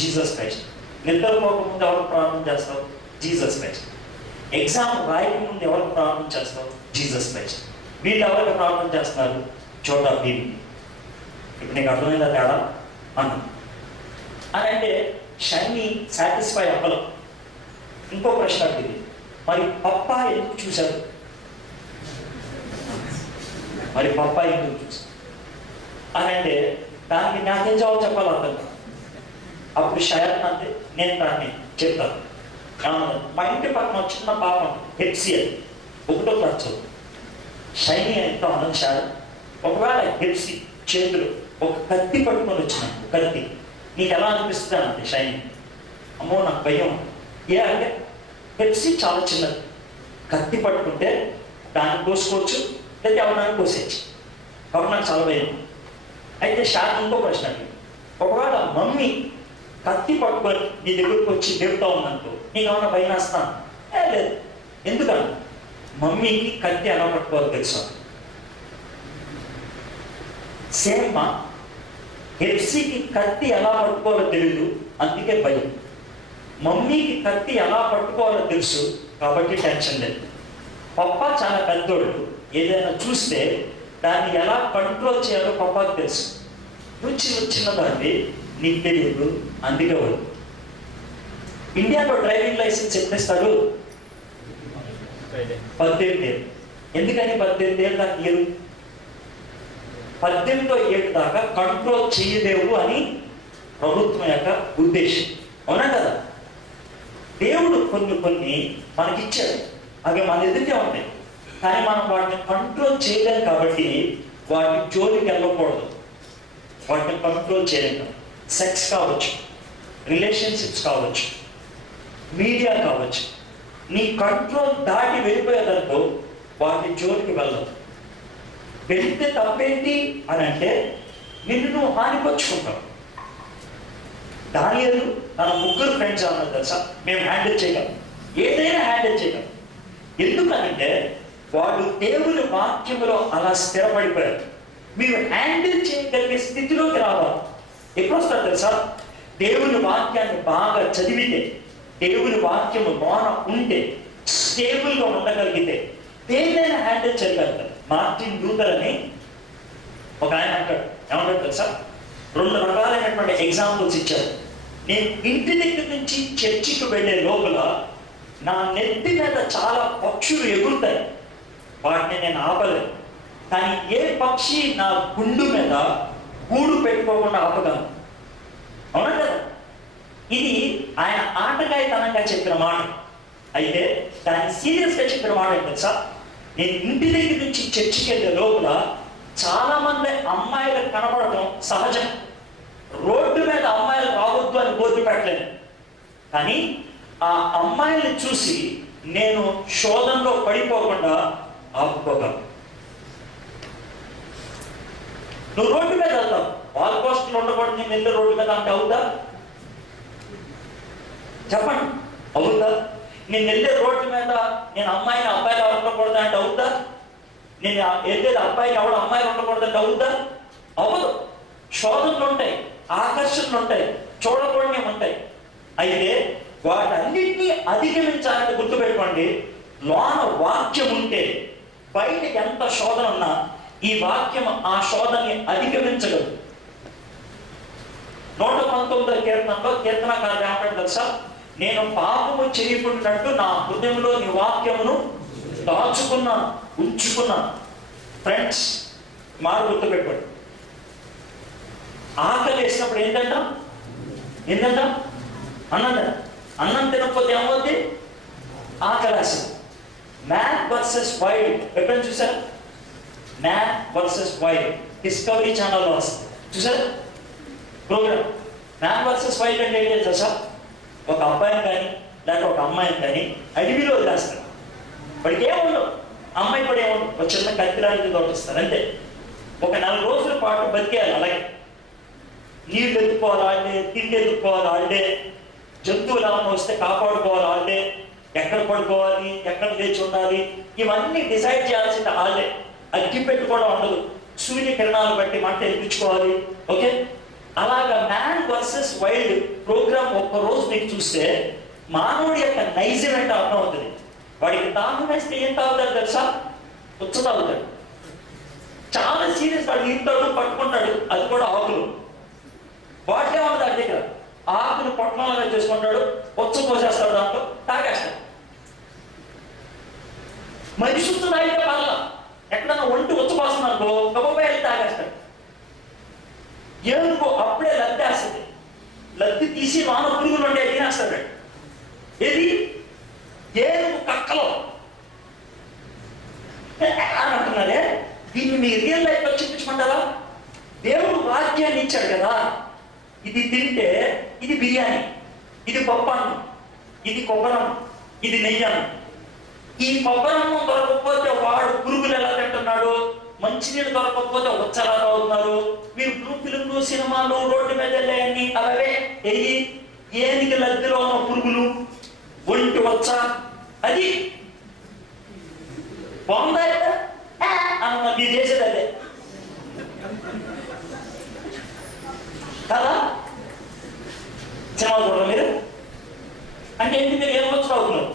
Jesus Christ. నిద్రపోకముందు ఎవరు ప్రార్థన చేస్తావు? Jesus Christ. ఎగ్జామ్ రాయకముందు ఎవరికి ప్రార్థన చేస్తావు? Jesus Christ. వీళ్ళు ఎవరికి ప్రార్థన చేస్తున్నారు? చోటా భీమ్. ఇప్పుడు నీకు అర్థమైందా తేడా అన్న అని అంటే, షైనీ సాటిస్ఫై అవ్వలం. ఇంకో ప్రశ్న అడిగింది, మరి పప్పా ఎందుకు చూశారు? మరి పప్పా ఎందుకు చూశారు అని అంటే, దానికి నాకేం జవాబు చెప్పాలి అర్థం కాదు. అప్పుడు షైన్ అంటే, నేను దాన్ని చెప్తాను. మా ఇంటి పక్కన చిన్న పాపం హెప్సియల్ 1వ క్లాస్ చదువు. షైనీ ఎంత ఉన్నది షారన్. ఒకవేళ హెప్సి చేతులు ఒక కత్తి పట్టుకొని వచ్చిన కత్తి నీకు ఎలా అనిపిస్తుంది అంటే, షైనీ అమ్మో నాకు భయం. అంటే హెప్సి చాలా చిన్నది, కత్తి పట్టుకుంటే దాన్ని కోసుకోవచ్చు, లేదా ఎవరిని కోసేయచ్చు. కాబట్టి నాకు చాలా భయం. అయితే షారన్ ఇంకో ప్రశ్న అడిగి, ఒకవేళ మమ్మీ కత్తి పట్టుకొని నీ దగ్గరకు వచ్చి చెప్తా ఉందంటూ నీకు ఏమన్నా భయం వేస్తాను? లేదు. ఎందుకన్నా? మమ్మీకి కత్తి ఎలా పట్టుకోవాలో తెలుసు. సేమ్ హెప్సీకి కత్తి ఎలా పట్టుకోవాలో తెలియదు, అందుకే భయం. మమ్మీకి కత్తి ఎలా పట్టుకోవాలో తెలుసు, కాబట్టి టెన్షన్ లేదు. పప్ప చాలా పెద్దోడు, ఏదైనా చూస్తే దాన్ని ఎలా కంట్రోల్ చేయాలో పప్పకి తెలుసు. నువ్వు చిన్నదాన్ని, నీకు తెలియదు, అందుకే వాడు. ఇండియాలో డ్రైవింగ్ లైసెన్స్ ఎప్పుడిస్తారు? 18 ఏళ్ళు. ఎందుకని 18 ఏళ్ళు దాకా ఇయ్యరు? 18వ ఏడు దాకా కంట్రోల్ చేయలేవు అని ప్రభుత్వం యొక్క ఉద్దేశం. అవునా కదా? దేవుడు కొన్ని మనకిచ్చాడు, అవి మన ఎదుటే ఉంటాయి, కానీ మనం వాటిని కంట్రోల్ చేయలేం. కాబట్టి వాటి జోలికి వెళ్ళకూడదు, వాటిని కంట్రోల్ చేయలేం. సెక్స్ కావచ్చు, రిలేషన్షిప్స్ కావచ్చు, మీడియా కావచ్చు, నీ కంట్రోల్ దాటి వెళ్ళిపోయేదనుకో వాటి జోలికి వెళ్ళదు. వెళితే తప్పేంటి అని అంటే నిన్ను నువ్వు హానిపరుచుకుంటావు. దానియేలు తన 3 ఫ్రెండ్స్ అన్నారు తెలుసా, మేము హ్యాండిల్ చేయగలం, ఏదైనా హ్యాండిల్ చేయగలం. ఎందుకనంటే వాళ్ళు దేవుని వాక్యములో అలా స్థిరపడిపోయారు. మీరు హ్యాండిల్ చేయగలిగే స్థితిలోకి రావాలి. ఎప్పుడు వస్తారు తెలుసా, దేవుని వాక్యాన్ని బాగా చదివితే, దేవుని వాక్యము లోన ఉంటే, స్టేబుల్గా ఉండగలిగితే దేన్నైనా హ్యాండిల్ చేయగలుగుతారు. మార్టిన్ లూథర్ అని ఒక ఆయన అంటాడు, ఏమంటాడు తెలుసా, 2 రకాలైనటువంటి ఎగ్జాంపుల్స్ ఇచ్చారు. నేను ఇంటి దగ్గర నుంచి చర్చికి వెళ్ళే లోపల నా నెత్తి మీద చాలా పక్షులు ఎగురుతాయి, వాటిని నేను ఆపలేను. కానీ ఏ పక్షి నా గుండు మీద గూడు పెట్టుకోకుండా ఆపగలను. అవునా కదా? ఇది ఆయన ఆటగాయతనంగా చెప్పిన మాట. అయితే దాన్ని సీరియస్గా చెప్పిన మాట ఏంటి తెలుసా, నేను ఇంటి దగ్గర నుంచి చర్చికి వెళ్ళే లోపల చాలా మంది అమ్మాయిలు కనపడటం సహజం. రోడ్డు మీద అమ్మాయిలు రావద్దు అని బోర్డు పెట్టలేను, కానీ ఆ అమ్మాయిని చూసి నేను శోధనలో పడిపోకుండా ఆపుకోగలను. నువ్వు రోడ్డు మీద వెళ్తావు, వాల్ పోస్టులు ఉండకూడదు, నేను వెళ్ళే రోడ్డు మీద అంటే అవుతా? చెప్పండి, అవుతా? నేను వెళ్ళే రోడ్డు మీద నేను అమ్మాయిని అబ్బాయిలు ఉండకూడదు అంటే అవుతా? నేను వెళ్ళేది అబ్బాయిని ఎవడు అమ్మాయిలు ఉండకూడదు అంటే అవుతా? అవ్వదు. శోధనలు ఉంటాయి, ఆకర్షణలు ఉంటాయి, చూడకూడనే ఉంటాయి. అయితే వాటన్నిటినీ అధిగమించాలని గుర్తుపెట్టుకోండి. లోన వాక్యం ఉంటే బయట ఎంత శోధన ఉన్నా ఈ వాక్యం ఆ శోధనని అధిగమించగలదు. 119వ కీర్తనలో కీర్తనకారుడు ఏమంటాడు తెలుసా, నేను పాపము చేయకుండాట్టు నా హృదయంలో నీ వాక్యమును దాచుకున్నాను, ఉంచుకున్నాను. ఫ్రెండ్స్, మాట గుర్తుపెట్టుకోండి. ఆకలి వేసినప్పుడు ఏంటంట అన్నం తినకపోతే ఏమవుద్ది? ఆకలి వేస్తుంది. మ్యాన్ వర్సెస్ వైల్డ్ ఎప్పుడైనా చూసారా? మ్యాన్ వర్సెస్ వైల్డ్ డిస్కవరీ ఛానల్లో వస్తుంది, చూసారా ప్రోగ్రామ్? మ్యాన్ వర్సెస్ వైల్డ్ అంటే ఏంటి తెలుసా, ఒక అబ్బాయిని కానీ లేక ఒక అమ్మాయిని కానీ అడవిలో వదిలేస్తారు. వాడికి ఏముండవు, అమ్మాయి కూడా ఏముండవు, ఒక చిన్న కత్తిరానికి తోటిస్తారు అంతే. ఒక 4 రోజుల పాటు బతికేయాలి అలాగే. నీళ్ళు ఎత్తుకోవాలి వాళ్ళే, తిండి ఎత్తుకోవాలి వాళ్ళే, జంతువులు ఏమన్నా వస్తే కాపాడుకోవాలి వాళ్ళే, ఎక్కడ పడుకోవాలి, ఎక్కడ లేచి ఉండాలి, ఇవన్నీ డిసైడ్ చేయాల్సింది వాళ్ళే. అగ్గి పెట్టుకోవడం ఉండదు, సూర్యకిరణాలు బట్టి మంట ఎక్కించుకోవాలి. ఓకే, అలాగా మ్యాన్ వర్సెస్ వైల్డ్ ప్రోగ్రామ్ ఒక్కరోజు మీకు చూస్తే మానవుడి యొక్క నైజం అంటే అర్థం అవుతుంది. వాడికి దాహం వేస్తే ఏం తాగుతాడు తెలుసా? ఉచ్చ తాగుతాడు. చాలా సీరియస్, వాడు ఇంటాడు, పట్టుకుంటాడు, అది కూడా ఆకులు. వాటికే ఉంది దాని దగ్గర, ఆకులు పొట్టలాగా చేసుకుంటాడు, ఉచ్చ పోసేస్తాడు, దాంట్లో తాగేస్తాడు. మనిషి ఉచ్చ తాగితే పర్ల, ఎక్కడన్నా ఒంటి ఉచ్చ పోస్తుంది అనుకో గొప్ప తాగేస్తాడు. ఏనుగు అప్పుడే లద్దేస్తుంది, లద్ది తీసి వాన పురుగులు ఉండే తినేస్తాడు. ఏది ఏనుగు కక్కలో అని అంటున్నారే, దీన్ని మీ రియల్ లైఫ్ లో చూపించమంటారా? దేవుడు వాక్యాన్ని ఇచ్చాడు కదా, ఇది తింటే ఇది బిర్యానీ, ఇది పప్పన్నం, ఇది కొబ్బరన్నం, ఇది నెయ్యన్నం. ఈ కొబ్బరన్నం దొరకకపోతే వాడు పురుగులు ఎలా తింటున్నాడు, మంచినీళ్ళు దొరకకపోతే ఉచ్చలా తాగుతున్నారు. మీరు బ్లూ ఫిల్మ్లు, సినిమాలు, రోడ్డు మీద వెళ్ళాయని అవే ఎయ్యి ఏనికి లద్దిలో ఉన్న పురుగులు, ఒంటి వచ్చ, అది బాగుందా అన్న మీరు చేసేది అదే కదా. సినిమా చూడరు మీరు అంటే ఏంటి, మీరు ఏం వచ్చి అవుతున్నారు,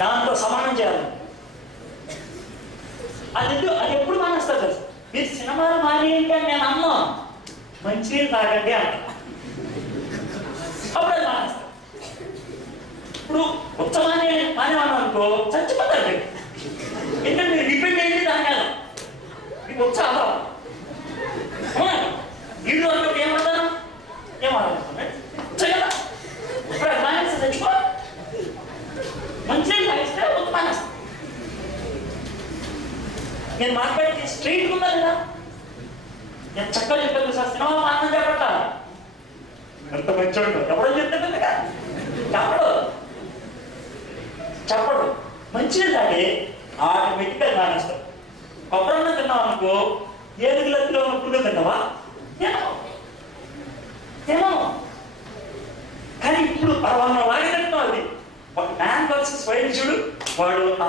దాంతో సమానం చేయాలి. అది ఎప్పుడు మానేస్తారు కదా, మీరు సినిమాలు మానేయండి అని నేను అమ్మ మంచినీళ్ళు తాగండి అంట, అప్పుడు అది మానేస్తారు. ఇప్పుడు ఉత్తమానే మానేవాను అనుకో చచ్చిపోతారు. ఎందుకంటే మీరు డిపెండ్ అయ్యింది దాని మీద, మీకు ఉత్సాహం నీళ్ళు అనుకుంటే ఏమంటారు, ఏమన్నా కదా. ఇప్పుడు అది మానేస్తే చచ్చిపో, మంచినీళ్ళు తాగిస్తే మానేస్తారు. నేను మాట్లాడితే స్ట్రైట్ ఉందా లేదా? నేను చక్కగా చెప్పాను సార్, సినిమా మాత్రం చెప్పట ఎంత మంచోడు ఎవడో చెప్తాడు కదా, చెప్పడు మంచిగా తాగి ఆటోమేటిక్గా మానేస్తాడు. కొబ్బరన్న తిన్నావు అనుకో, ఏనుగులతో ఉన్న పుల్లు తిన్నావా? తినవు. కానీ ఇప్పుడు లాగే తింటాం. అది ఒక మ్యాన్ వర్సెస్ వైల్డ్ చూడు, వాడు ఆ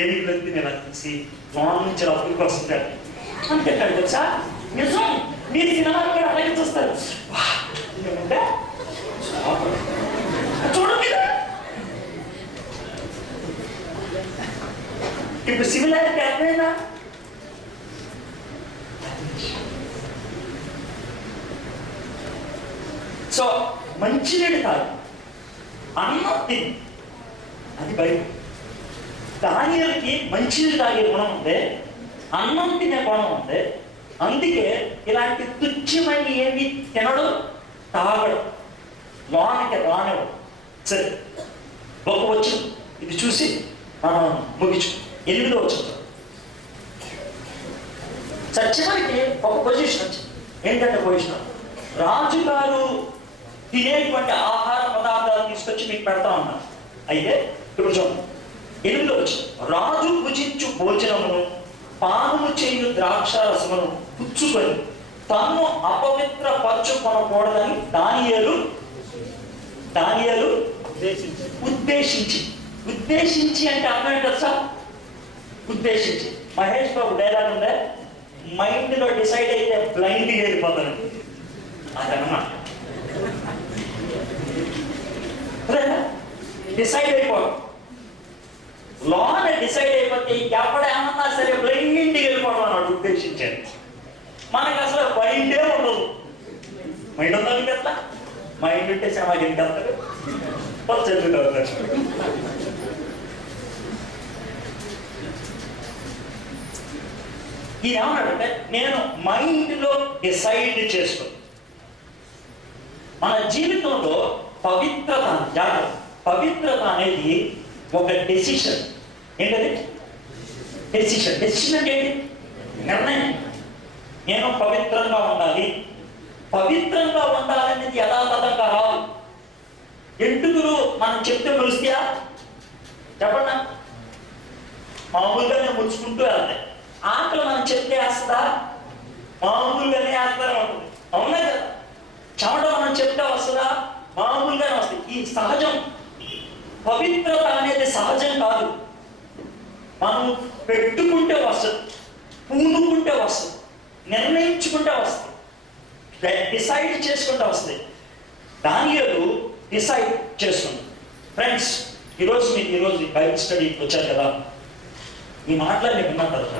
ఏనుగులకి నేను తీసి లోన్ నుంచి అప్పుడుకి వస్తుంటాడు అని తింటాడు తెలుసా? నిజం. మీరు సినిమా అలాగే చూస్తారు. చూడండి, ఇప్పుడు సిమిలారిటీ అర్థమైందా? సో మంచినీళ్ళు కాదు, అన్నం తిని, అది బయట. దానియాలకి మంచినీళ్ళు తాగే గుణం ఉంది, అన్నం తినే గుణం ఉంది. అందుకే ఇలాంటి తుచ్చమైన ఏమి తినడు, తాగడు, లోనకి రానివ్వడు. సరే, ఒక వచ్చు ఇది చూసి మనం ముగించు. 8వ వచనం. చచ్చిపోయితే ఒక పొజిషన్ వచ్చింది. ఏంటంటే పొజిషన్, రాజుగారు తినేటువంటి ఆహార పదార్థాలు తీసుకొచ్చి మీకు పెడతా ఉన్నారు. అయితే ఇప్పుడు చూడండి, 8వ వచనం. రాజు భుజించు భోజనమును పానము చేయు ద్రాక్ష రసమును పుచ్చుకొని తన్ను అపవిత్ర పరచుకొనకూడదని దానియేలు ఉద్దేశించి అంటే అర్థం ఏంటో సార్? ఉద్దేశించి. మహేష్ బాబు డైలాగ్ ఉందే, మైండ్ లో డిసైడ్ అయితే బ్లైండ్ గా వెళ్ళిపోతాను. అదన్నమాట. డిసైడ్ అయిపోవడం, లోన డిసైడ్ అయిపోతే ఎప్పుడేమన్నా సరే బ్లైండ్ గా వెళ్ళిపోవడం అన్నాడు ఉద్దేశించాడు. మనకు అసలు మైండే ఉండదు. మైండ్ ఉందా మీకు? అట్లా మైండ్ ఉంటే సినిమాకి ఎందుకు వెళ్తారు? ఈయనేమన్నాడంటే, నేను మైండ్లో డిసైడ్ చేసుకో. మన జీవితంలో పవిత్రత అనేది ఒక డెసిషన్. ఏంటది? డెసిషన్ అంటే ఏంటి? నిర్ణయం. నేను పవిత్రంగా ఉండాలి. పవిత్రంగా ఉండాలనేది యథాతథంగా రాదు. ఎంటుకులు మనం చెప్తే మురుస్తాయా? చెప్పండి. మామూలుగానే ముడుచుకుంటూ వెళ్తాయి. ఆకలి మనం చెప్తే వేస్తుందా? మామూలుగానే వేస్తానే ఉంటుంది. అవునా కదా? చెమట మనం చెప్తే వస్తుందా? మామూలుగానే వస్తుంది. ఈ సహజం. పవిత్రత అనేది సహజం కాదు. మనం పెట్టుకుంటే వస్తుంది, పూనుకుంటే వస్తుంది, నిర్ణయించుకుంటే వస్తుంది, డిసైడ్ చేసుకుంటే వస్తుంది. దానియేలు డిసైడ్ చేసుకుంది. ఫ్రెండ్స్, ఈరోజు బైబిల్ స్టడీకి వచ్చారు కదా, ఈ మాటలన్నీ విన్న తర్వాత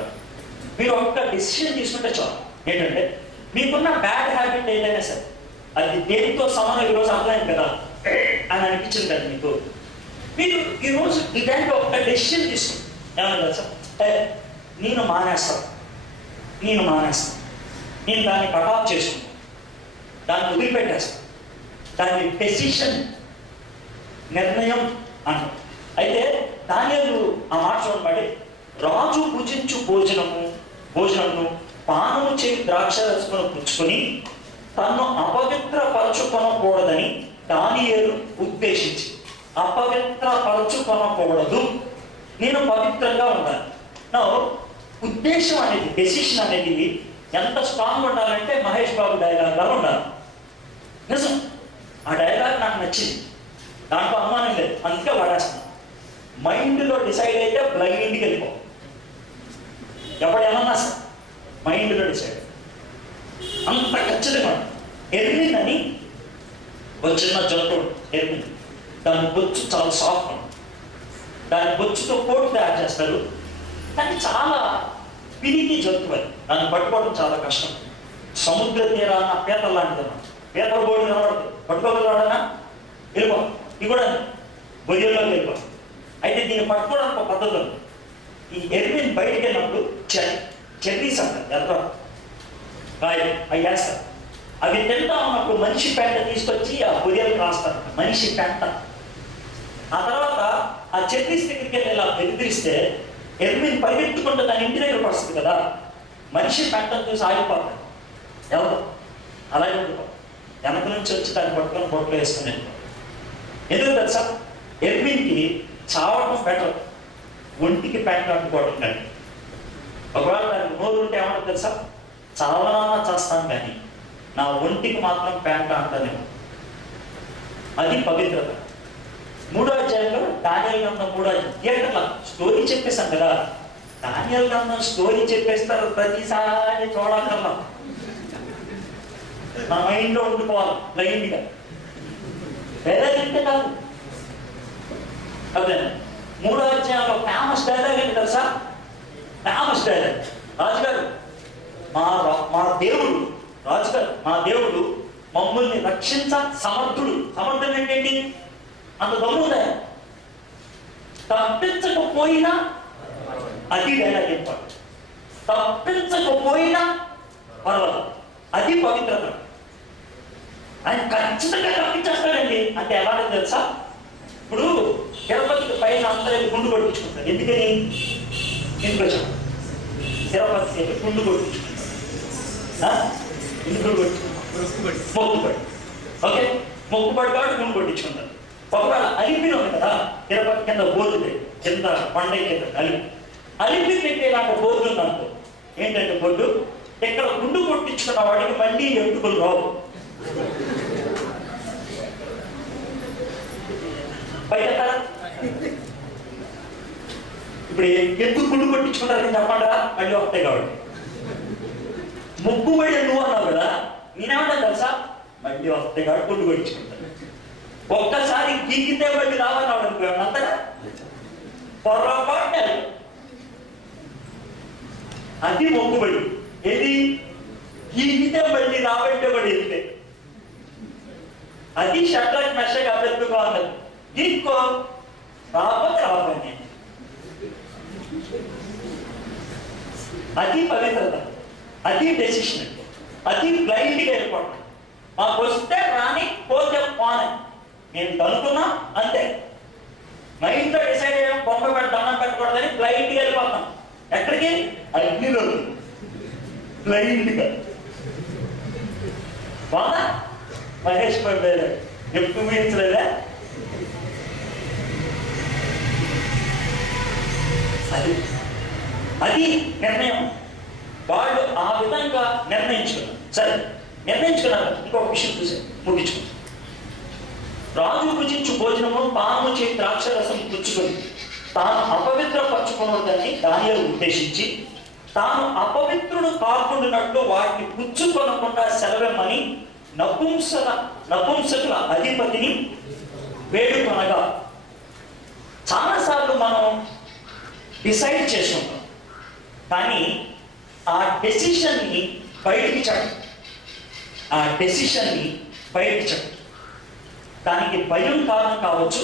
మీరు ఒక్క డిసిషన్ తీసుకుంటే చాలు. ఏంటంటే, మీకున్న బ్యాడ్ హ్యాబిట్ ఏదైనా సరే, అది దేనితో సమానం ఈరోజు అర్థమైంది కదా అని అనిపించింది కదా మీకు. మీరు ఈరోజు ఇలాంటి ఒక్క డెసిషన్ తీసుకుంటారు. ఏమన్నా తెలుసా? నేను మానేస్తాను, నేను దాన్ని కటాఫ్ చేసుకుంటాను, దాన్ని వదిలిపెట్టేస్తాను. దాన్ని డెసిషన్, నిర్ణయం అంటారు. అయితే దానియేలు ఆ మాట చూడబడి, రాజు భుజించు భోజనమును పానము చేయి ద్రాక్షరసమును పుచ్చుకొని తన్ను అపవిత్రపరచుకొనకూడదని దానియేలు ఉద్దేశించి. అపవిత్రపరచుకొనకూడదు, నేను పవిత్రంగా ఉండాలి. నా ఉద్దేశం అనేది, డెసిషన్ అనేది ఎంత స్ట్రాంగ్ ఉండాలంటే మహేష్ బాబు డైలాగ్లా ఉండాలి. నిజం. ఆ డైలాగ్ నాకు నచ్చింది, దాంట్లో అనుమానం లేదు, అందుకే వాడేస్తాను. మైండ్లో డిసైడ్ అయితే బ్లైండ్కి వెళ్ళిపో. ఎప్పుడేమన్నా సార్ మైండ్లో డిసైడ్ అంత ఖచ్చితంగా. ఎర్మిందని ఒక చిన్న జంతువు, ఎర్మింది. దాని బొచ్చు చాలా సాఫ్ట్ ఉంటుంది. దాని బొచ్చుతో కోట్ తయారు చేస్తారు, కానీ చాలా పిరికి జంతువు. అది దాన్ని పట్టుకోవడం చాలా కష్టం. సముద్ర తీరాన పీతలు లాంటిది అన్నమాట. పీతల బోర్డు కనబడుతుంది, పట్టుకోగలవాడనా వెళ్ళిపో. ఇది కూడా బొయ్యల్లోకి వెళ్ళిపో. అయితే దీన్ని పట్టుకోవడానికి ఒక పద్ధతి ఉంది. ఈ ఎర్మిన్ బయటికి వెళ్ళినప్పుడు చెర్రీస్ అంటారు, ఎర్ర కాయలు, అవి వేస్తారు. అవి తింటా ఉన్నప్పుడు మనిషి పెంట తీసుకొచ్చి ఆ బొయ్యలకు రాస్తారు, మనిషి పెంట. ఆ తర్వాత ఆ చెర్రీస్ దగ్గరికి వెళ్ళి ఇలా బెదిరిస్తే ఎర్మిన్ పరిగెత్తుకుంటే దాని ఇంటి దగ్గరకు వస్తుంది కదా, మనిషి పెంటను చూసి ఆగిపోతాడు. ఎవరు అలాగే ఉండిపో, వెనక నుంచి వచ్చి దాన్ని పట్టుకొని బొట్లో వేసుకుని వెళ్ళిపో. ఎందుకు తెలుసా? ఎర్మిన్కి చావడం బెటర్, ఒంటికి పెంట అంటుకోవడం కానీ. ఒకవేళ దానికి నోరు ఉంటే ఏమంటే తెలుసా, చావనా చేస్తాను కానీ నా ఒంటికి మాత్రం ప్యాంట్ అంటానేమో. అది పవిత్రత. 3వ అధ్యాయంలో దానియేలు గ్రంథం 3వ అధ్యాయంలో స్టోరీ చెప్పేశాం కదా. దానియేలు గ్రంథం స్టోరీ చెప్పేస్తారు ప్రతిసారి చూడాలన్నా నా మైండ్లో ఉండిపోవాలి లైన్గా, వేరే తింటే కాదు. అదే 3వ అధ్యాయంలో ఫేమస్ డైలాగ్ ఏంటి తెలుసా? ఫేమస్ డైలాగ్, రాజుగారు మా దేవుడు, రాజుగారు మా దేవుడు మమ్మల్ని రక్షించ సమర్థుడు. సమర్థుడు ఏంటి? అంత దమ్ముందా? తప్పించకపోయినా, అది డైలాగ్ చెప్పాలి, తప్పించకపోయినా పర్వాలేదు, అది పవిత్రత. ఆయన ఖచ్చితంగా తప్పించేస్తాడండి. అంటే ఎలాగో తెలుసా, ఇప్పుడు తిరుపతికి పైన అందరూ గుండు కొట్టించుకుంటారు. ఎందుకని? ఎందుకు వచ్చాం? తిరుపతి గుండు కొట్టించుకుంటారు. ఎందుకు కొట్టించుకుంటారు? మొక్కుబడి. ఓకే, మొక్కుబడి కాబట్టి గుండు కొట్టించుకుంటారు. ఒకవేళ అలిపిన ఉంది కదా, తిరుపతి కింద బోర్డు, కింద పండ కింద అలిపి పెట్టి ఇలాంటి బోర్డు ఉందనుకో. ఏంటంటే బోర్డు, ఇక్కడ గుండు కొట్టించుకున్న వాడికి మళ్ళీ ఎంటుకలు రావు. బయట ఇప్పుడు ఎందుకు గుండు కొట్టించుకుంటారని చెప్పండా, మళ్ళీ వస్తాయి కాబట్టి. ముగ్గుబడి నువ్వు అన్నావు కదా, నేనేమన్నా తెలుసా, మళ్ళీ వస్తాయి కాబట్టి గుండు కొట్టించుకుంటాను. ఒక్కసారి గీకితే మళ్ళీ రావన్నాడు అనుకోండి, అంతగా పొరపాటు. అది మొక్కుబడి. ఏది? గీకితే మళ్ళీ రావంటే బడి వెళ్తే అది షట్లకి మెషగా అభ్యర్థుకోవాలి. గీక్కో, రాకపోతే రావండి. అది పవిత్రత, అది డెసిషన్, అది బ్లైండ్గా వెళ్ళిపోవడం. మాకు వస్తే రాని, పోతే పోనే, నేను అనుకున్నా అంతే. మైండ్తో డిసైడ్ అయ్యాం బొమ్మ పెట్టి దండం పెట్టకూడదని బ్లైండ్గా వెళ్ళిపోతాం. ఎక్కడికి? అగ్నిలో బ్లైండ్గా. బాగా మహేష్ పడ్డారు ఎప్పుడు మించలేదా? అది నిర్ణయం. వాళ్ళు ఆ విధంగా నిర్ణయించుకున్నారు. సరే, నిర్ణయించుకున్నారు. ఇంకొక విషయం చూసి ముగించుకున్నారు. రాజు భుజించు భోజనము పానము చేయి ద్రాక్షరసం పుచ్చుకొని తాను అపవిత్రపరచుకున్నదని దానియేలు ఉద్దేశించి, తాను అపవిత్రుడు కాకుండానట్లు వాటిని పుచ్చుకొనకుండా సెలవెమ్మని నపుంసకుల అధిపతిని వేడుకొనగా. చాలాసార్లు మనం డిసైడ్ చేసుకుంటాం, కానీ ఆ డెసిషన్ని బయటికి చెప్పం. ఆ డెసిషన్ని బయటికి చెప్పం. దానికి భయం కారణం కావచ్చు,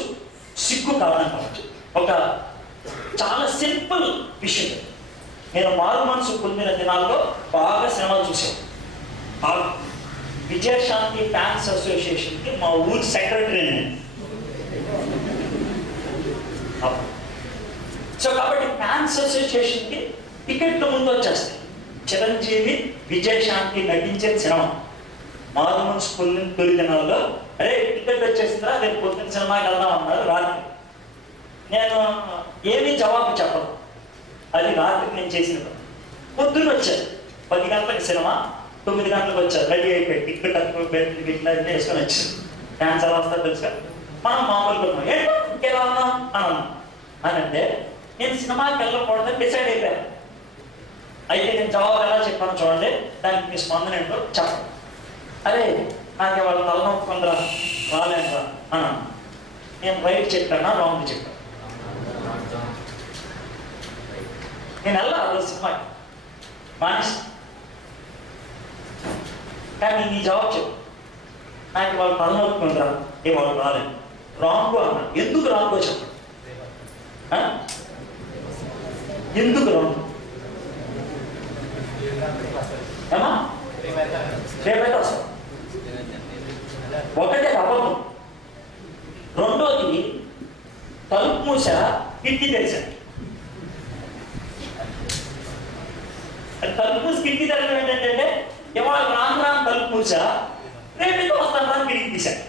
సిగ్గు కారణం కావచ్చు. ఒక చాలా సింపుల్ విషయం. నేను మారు మనసు పొందిన దినాల్లో బాగా సినిమాలు చూశాను. విజయశాంతి ఫ్యాన్స్ అసోసియేషన్కి మా ఊరి సెక్రటరీ నేను. సో కాబట్టి ఫ్యాన్స్ అసోసియేషన్కి టికెట్లు ముందు వచ్చేస్తాయి. చిరంజీవి విజయశాంతి నటించే సినిమా మారు మనసు పొందిన తొలి దినాల్లో, అరే టికెట్ వచ్చేసిందా, రేపు పొద్దున్న సినిమాకి వెళ్దాం అన్నారు. రాత్రి నేను ఏమీ జవాబు చెప్పను. అది రాత్రికి నేను చేసిన పొద్దున్న వచ్చారు. 10 గంటలకు సినిమా, 9 గంటలకు వచ్చారు. రెడీ అయిపోయి టికెట్ ఇట్లా వేసుకొని వచ్చారు. డాన్స్ ఎలా వస్తారు తెలుసు కదా, మనం మామూలుగా ఉన్నాం. ఏంటో ఇంకెలా ఉన్నాం అని అంటే నేను సినిమాకి వెళ్ళకూడదని డిసైడ్ అయిపోయాను. అయితే నేను జవాబు ఎలా చెప్పాను చూడండి, దానికి మీ స్పందన ఏంటో చెప్పండి. అరే నాకు వాళ్ళ తలనొప్పి కొందరు రాలేదురా అన్నాను. నేను రైట్ చెప్పానా రాంగ్ చెప్పాను? నేను వెళ్ళా రోజు సినిమాకి మానేసి. కానీ నీ జవాబు చెప్పు, నాకు వాళ్ళు తలనొప్పి కొందరా, వాళ్ళు రాలేదు, రాంగ్ అన్నా. ఎందుకు రాంగో చెప్పండి. ఎందుకు రాంగ్? ఏమా రేపైతే వస్తాం. ఒకటే అబద్ధం. రెండోది తలుపు మూస, కిటికీ తెరిచాను. తలుపు మూసి కిటికీ తెరచడం ఏంటంటే, ఇవాళ రాను తలుపు మూస, రేపైతే వస్తాను రాని కిటికీ తీశాను.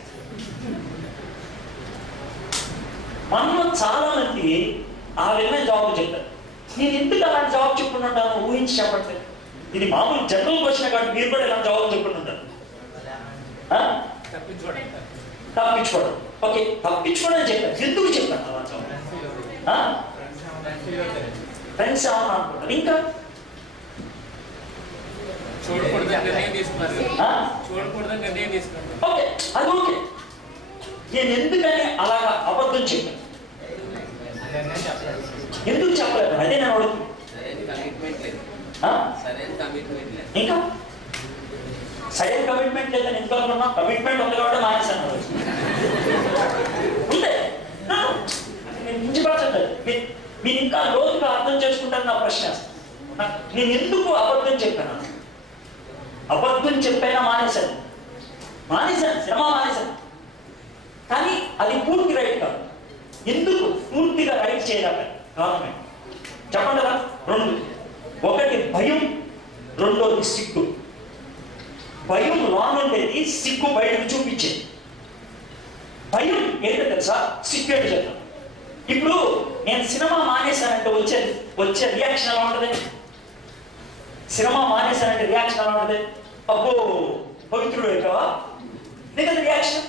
మనలో చాలా మంది ఆ విధంగా జవాబు చెప్తారు. నేను ఎందుకు అలాంటి జవాబు చెప్పుకుంటాను? ఊహించి చెప్పట్లేదు. ఇది మామూలు జనరల్ క్వశ్చన్ కాబట్టి మీరు కూడా ఇలా జవాబు చెప్పుకుంటారు. తప్పించుకోవడం. ఓకే, తప్పించుకోవడం అని చెప్పాను. ఎందుకు చెప్పాను అలా జవాబు? ఫ్రెండ్స్ ఏమన్నా అనుకుంటారు. ఇంకా ఓకే, అది ఓకే. నేను ఎందుకని అలాగా అబద్ధం చెప్పాను? ఎందుకు చెప్పలేదు? అదే నేను అడుగుతున్నాను. ఇంకా సరైన కమిట్మెంట్ లేదని ఎందుకు అనుకున్నా? కమిట్మెంట్ ఉంది కాబట్టి మానేసాను. ఉంటే నేను మించిపరచలేదు. మీరు ఇంకా లోతుగా అర్థం చేసుకుంటారు నా ప్రశ్న. నేను ఎందుకు అబద్ధం చెప్పాను? అబద్ధం చెప్పైనా మానేశాను. శ్రమ మానేశాను. కానీ అది పూర్తి రైట్ కాదు. ఎందుకు పూర్తిగా రైట్ చేయలేక కారణమే చెప్పండి కదా. రెండు, ఒకటి భయం, రెండోది సిగ్గు. భయం లోనుండేది, సిగ్గు బయటకు చూపించేది. భయం ఏంటో తెలుసా? సిగ్గు ఏంటో చెప్తాను. ఇప్పుడు నేను సినిమా మానేశానంటే వచ్చే రియాక్షన్ ఎలా ఉంటుంది? సినిమా మానేశానంటే రియాక్షన్ ఎలా ఉంటుంది? అబ్బో పవిత్రుడు అయిపోవా? ఇదే కదా రియాక్షన్.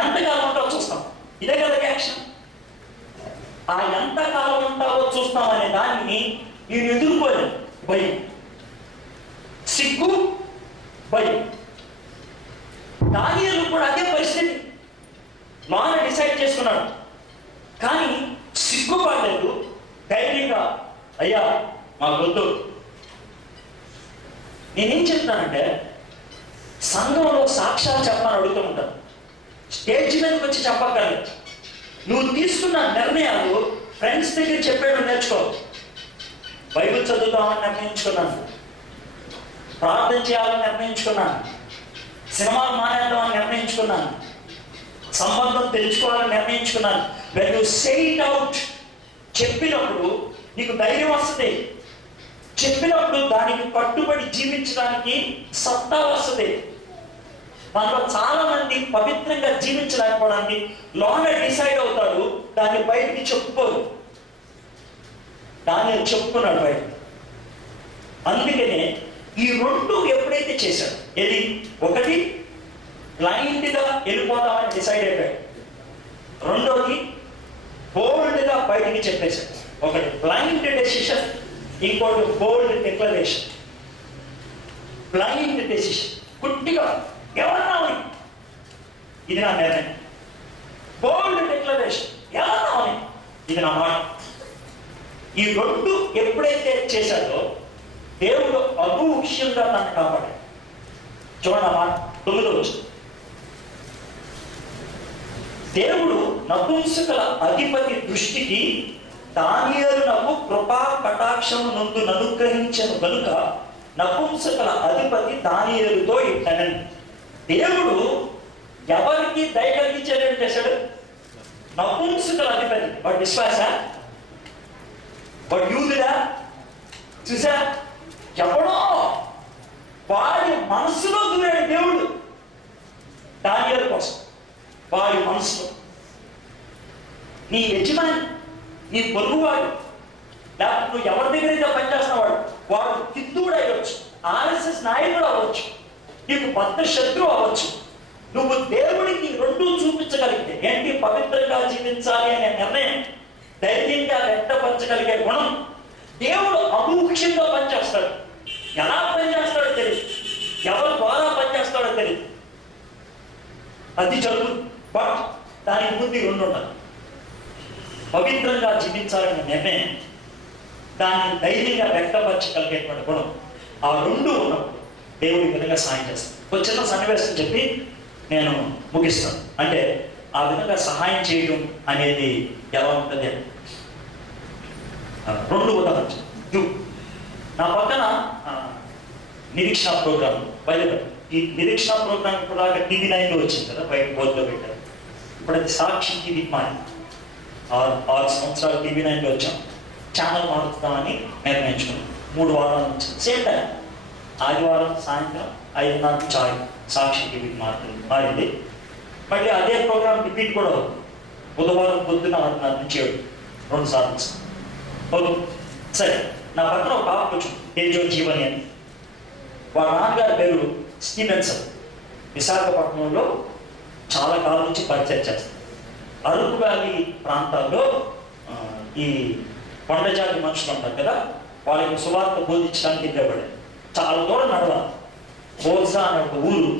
ఎంతకాలం ఉంటావో చూస్తాం, ఇదే కదా రియాక్షన్. ఆ ఎంతకాలం ఉంటావో చూస్తాం అనే దాన్ని నేను ఎదుర్కోలేదు. భయం, సిగ్గు, భయం. దానియేలు కూడా అదే పరిస్థితి. మాన డిసైడ్ చేసుకున్నాడు, కానీ సిగ్గుపడలేదు. ధైర్యంగా అయ్యా మాకు వద్దు. నేనేం చెప్తానంటే, సంఘంలో సాక్ష్యాలు చెప్పాలని అడుగుతూ ఉంటాను. స్టేజ్ మీదకి వచ్చి చెప్పక్కర్లేదు. నువ్వు తీసుకున్న నిర్ణయాలు ఫ్రెండ్స్ దగ్గర చెప్పేయడం నేర్చుకో. బైబిల్ చదువుతామని నిర్ణయించుకున్నాను, ప్రార్థన చేయాలని నిర్ణయించుకున్నాను, సినిమాలు మానేద్దామని నిర్ణయించుకున్నాను, సంబంధం తెలుసుకోవాలని నిర్ణయించుకున్నాను. When you say it out, చెప్పినప్పుడు నీకు ధైర్యం వస్తుంది. చెప్పినప్పుడు దానికి కట్టుబడి జీవించడానికి సత్తా వస్తుంది. మనలో చాలా మంది పవిత్రంగా జీవించలేకపోవడానికి లోన డిసైడ్ అవుతాడు, దాన్ని బయటికి చెప్పుకోరు. దాన్ని చెప్పుకున్నాడు బయట. అందుకనే ఈ రెండు ఎప్పుడైతే చేశాడు, ఏది ఒకటి బ్లైండ్గా వెళ్ళిపోతామని డిసైడ్ అయిపోయాడు, రెండోది బోల్డ్గా బయటికి చెప్పేశాడు. ఒకటి బ్లైండ్ డెసిషన్, ఇంకోటి బోల్డ్ డిక్లరేషన్. బ్లైండ్ డెసిషన్, గుడ్డిగా ఎవరన్నా ఇది నా నిర్ణయం. బోల్డ్ డిక్లరేషన్, ఎవరన్నా ఇది నా మాట. ఈ రెండు ఎప్పుడైతే చేశాడో దేవుడు అభూక్ష్యంగా నన్ను కాపాడాడు. చూడండి ఆ మాట 9వ వచనం. దేవుడు నపుంసకుల అధిపతి దృష్టికి దానియేలునకు కృపా కటాక్షము నందు అనుగ్రహించను కనుక నపుంసకుల అధిపతి దానియేలుతో ఇట్లనెను. దేవుడు ఎవరికి దయ కలిగించేటట్టు చేశాడు? నపుంసకుల అధిపతి. వాడు విశ్వాస, వాడు యూదుడా? చూసా, ఎవడో వాడి మనసులో దూరాడు దేవుడు దానియేలు కోసం. వాడి మనసులో నీ యజమాని, నీ పొరుగువాడు, లేకపోతే నువ్వు ఎవరి దగ్గర అయితే పనిచేస్తున్నవాడు, వాడు హిందువుడు అయ్యవచ్చు, ఆర్ఎస్ఎస్ నాయకుడు అవ్వచ్చు, నీకు పెద్ద శత్రువు అవ్వచ్చు. నువ్వు దేవుడికి రెండూ చూపించగలిగితే, ఏంటి పవిత్రంగా జీవించాలి అనే నిర్ణయం, ధైర్యంగా వ్యక్తపరచగలిగే గుణం, దేవుడు అమూఖ్యంగా పనిచేస్తాడు. ఎలా పనిచేస్తాడో తెలియదు, ఎవరి ద్వారా పనిచేస్తాడో తెలియదు. అది జరుగుతుంది. బట్ దానికి ముందు రెండు ఉండాలి. పవిత్రంగా జీవించాలనే నిర్ణయం, దాన్ని ధైర్యంగా వ్యక్తపరచగలిగేటువంటి గుణం, ఆ రెండు ఉన్నప్పుడు దేవుడి విధంగా సహాయం చేస్తాను. ఒక చిన్న సన్నివేశం చెప్పి నేను ముగిస్తాను. అంటే ఆ విధంగా సహాయం చేయడం అనేది ఎలా ఉంటుంది అని రెండు ఉదాహరణ. నా పక్కన నిరీక్షణ ప్రోగ్రాం బయలుదేరు. ఈ నిరీక్షణ ప్రోగ్రాం ఇప్పుడు టీవీ 9లో వచ్చింది కదా, బయట బోర్డులో పెట్టారు. ఇప్పుడు అది సాక్షి టీవీ మారి 6 సంవత్సరాలు టీవీ 9లో వచ్చాం. ఛానల్ మారుస్తామని నిర్ణయించుకున్నాం. 3 వారాల నుంచి సేమ్ టైం ఆదివారం సాయంత్రం 5:30 నుంచి సాక్షి టీవీకి మారింది. మళ్ళీ అదే ప్రోగ్రాం రిపీట్ కూడా అవుతుంది. బుధవారం పొద్దున 6:30 నుంచి 7, 2 సార్లు. ఓకే సరే, నా పక్కన ఒక పాప కూర్చో, తేజో జీవని అని. వాళ్ళ నాన్నగారి పేరు స్టీవెన్సన్. విశాఖపట్నంలో చాలా కాలం నుంచి పరిచయం చేస్తారు. అరకు వ్యాలీ ప్రాంతాల్లో ఈ కొండజాతి మనుషులు ఉంటారు కదా, వాళ్ళకి సువార్త బోధించడానికి ఇవ్వబడి చాలా దూరం నడవాలి. బోల్సా అనే ఒక ఊరు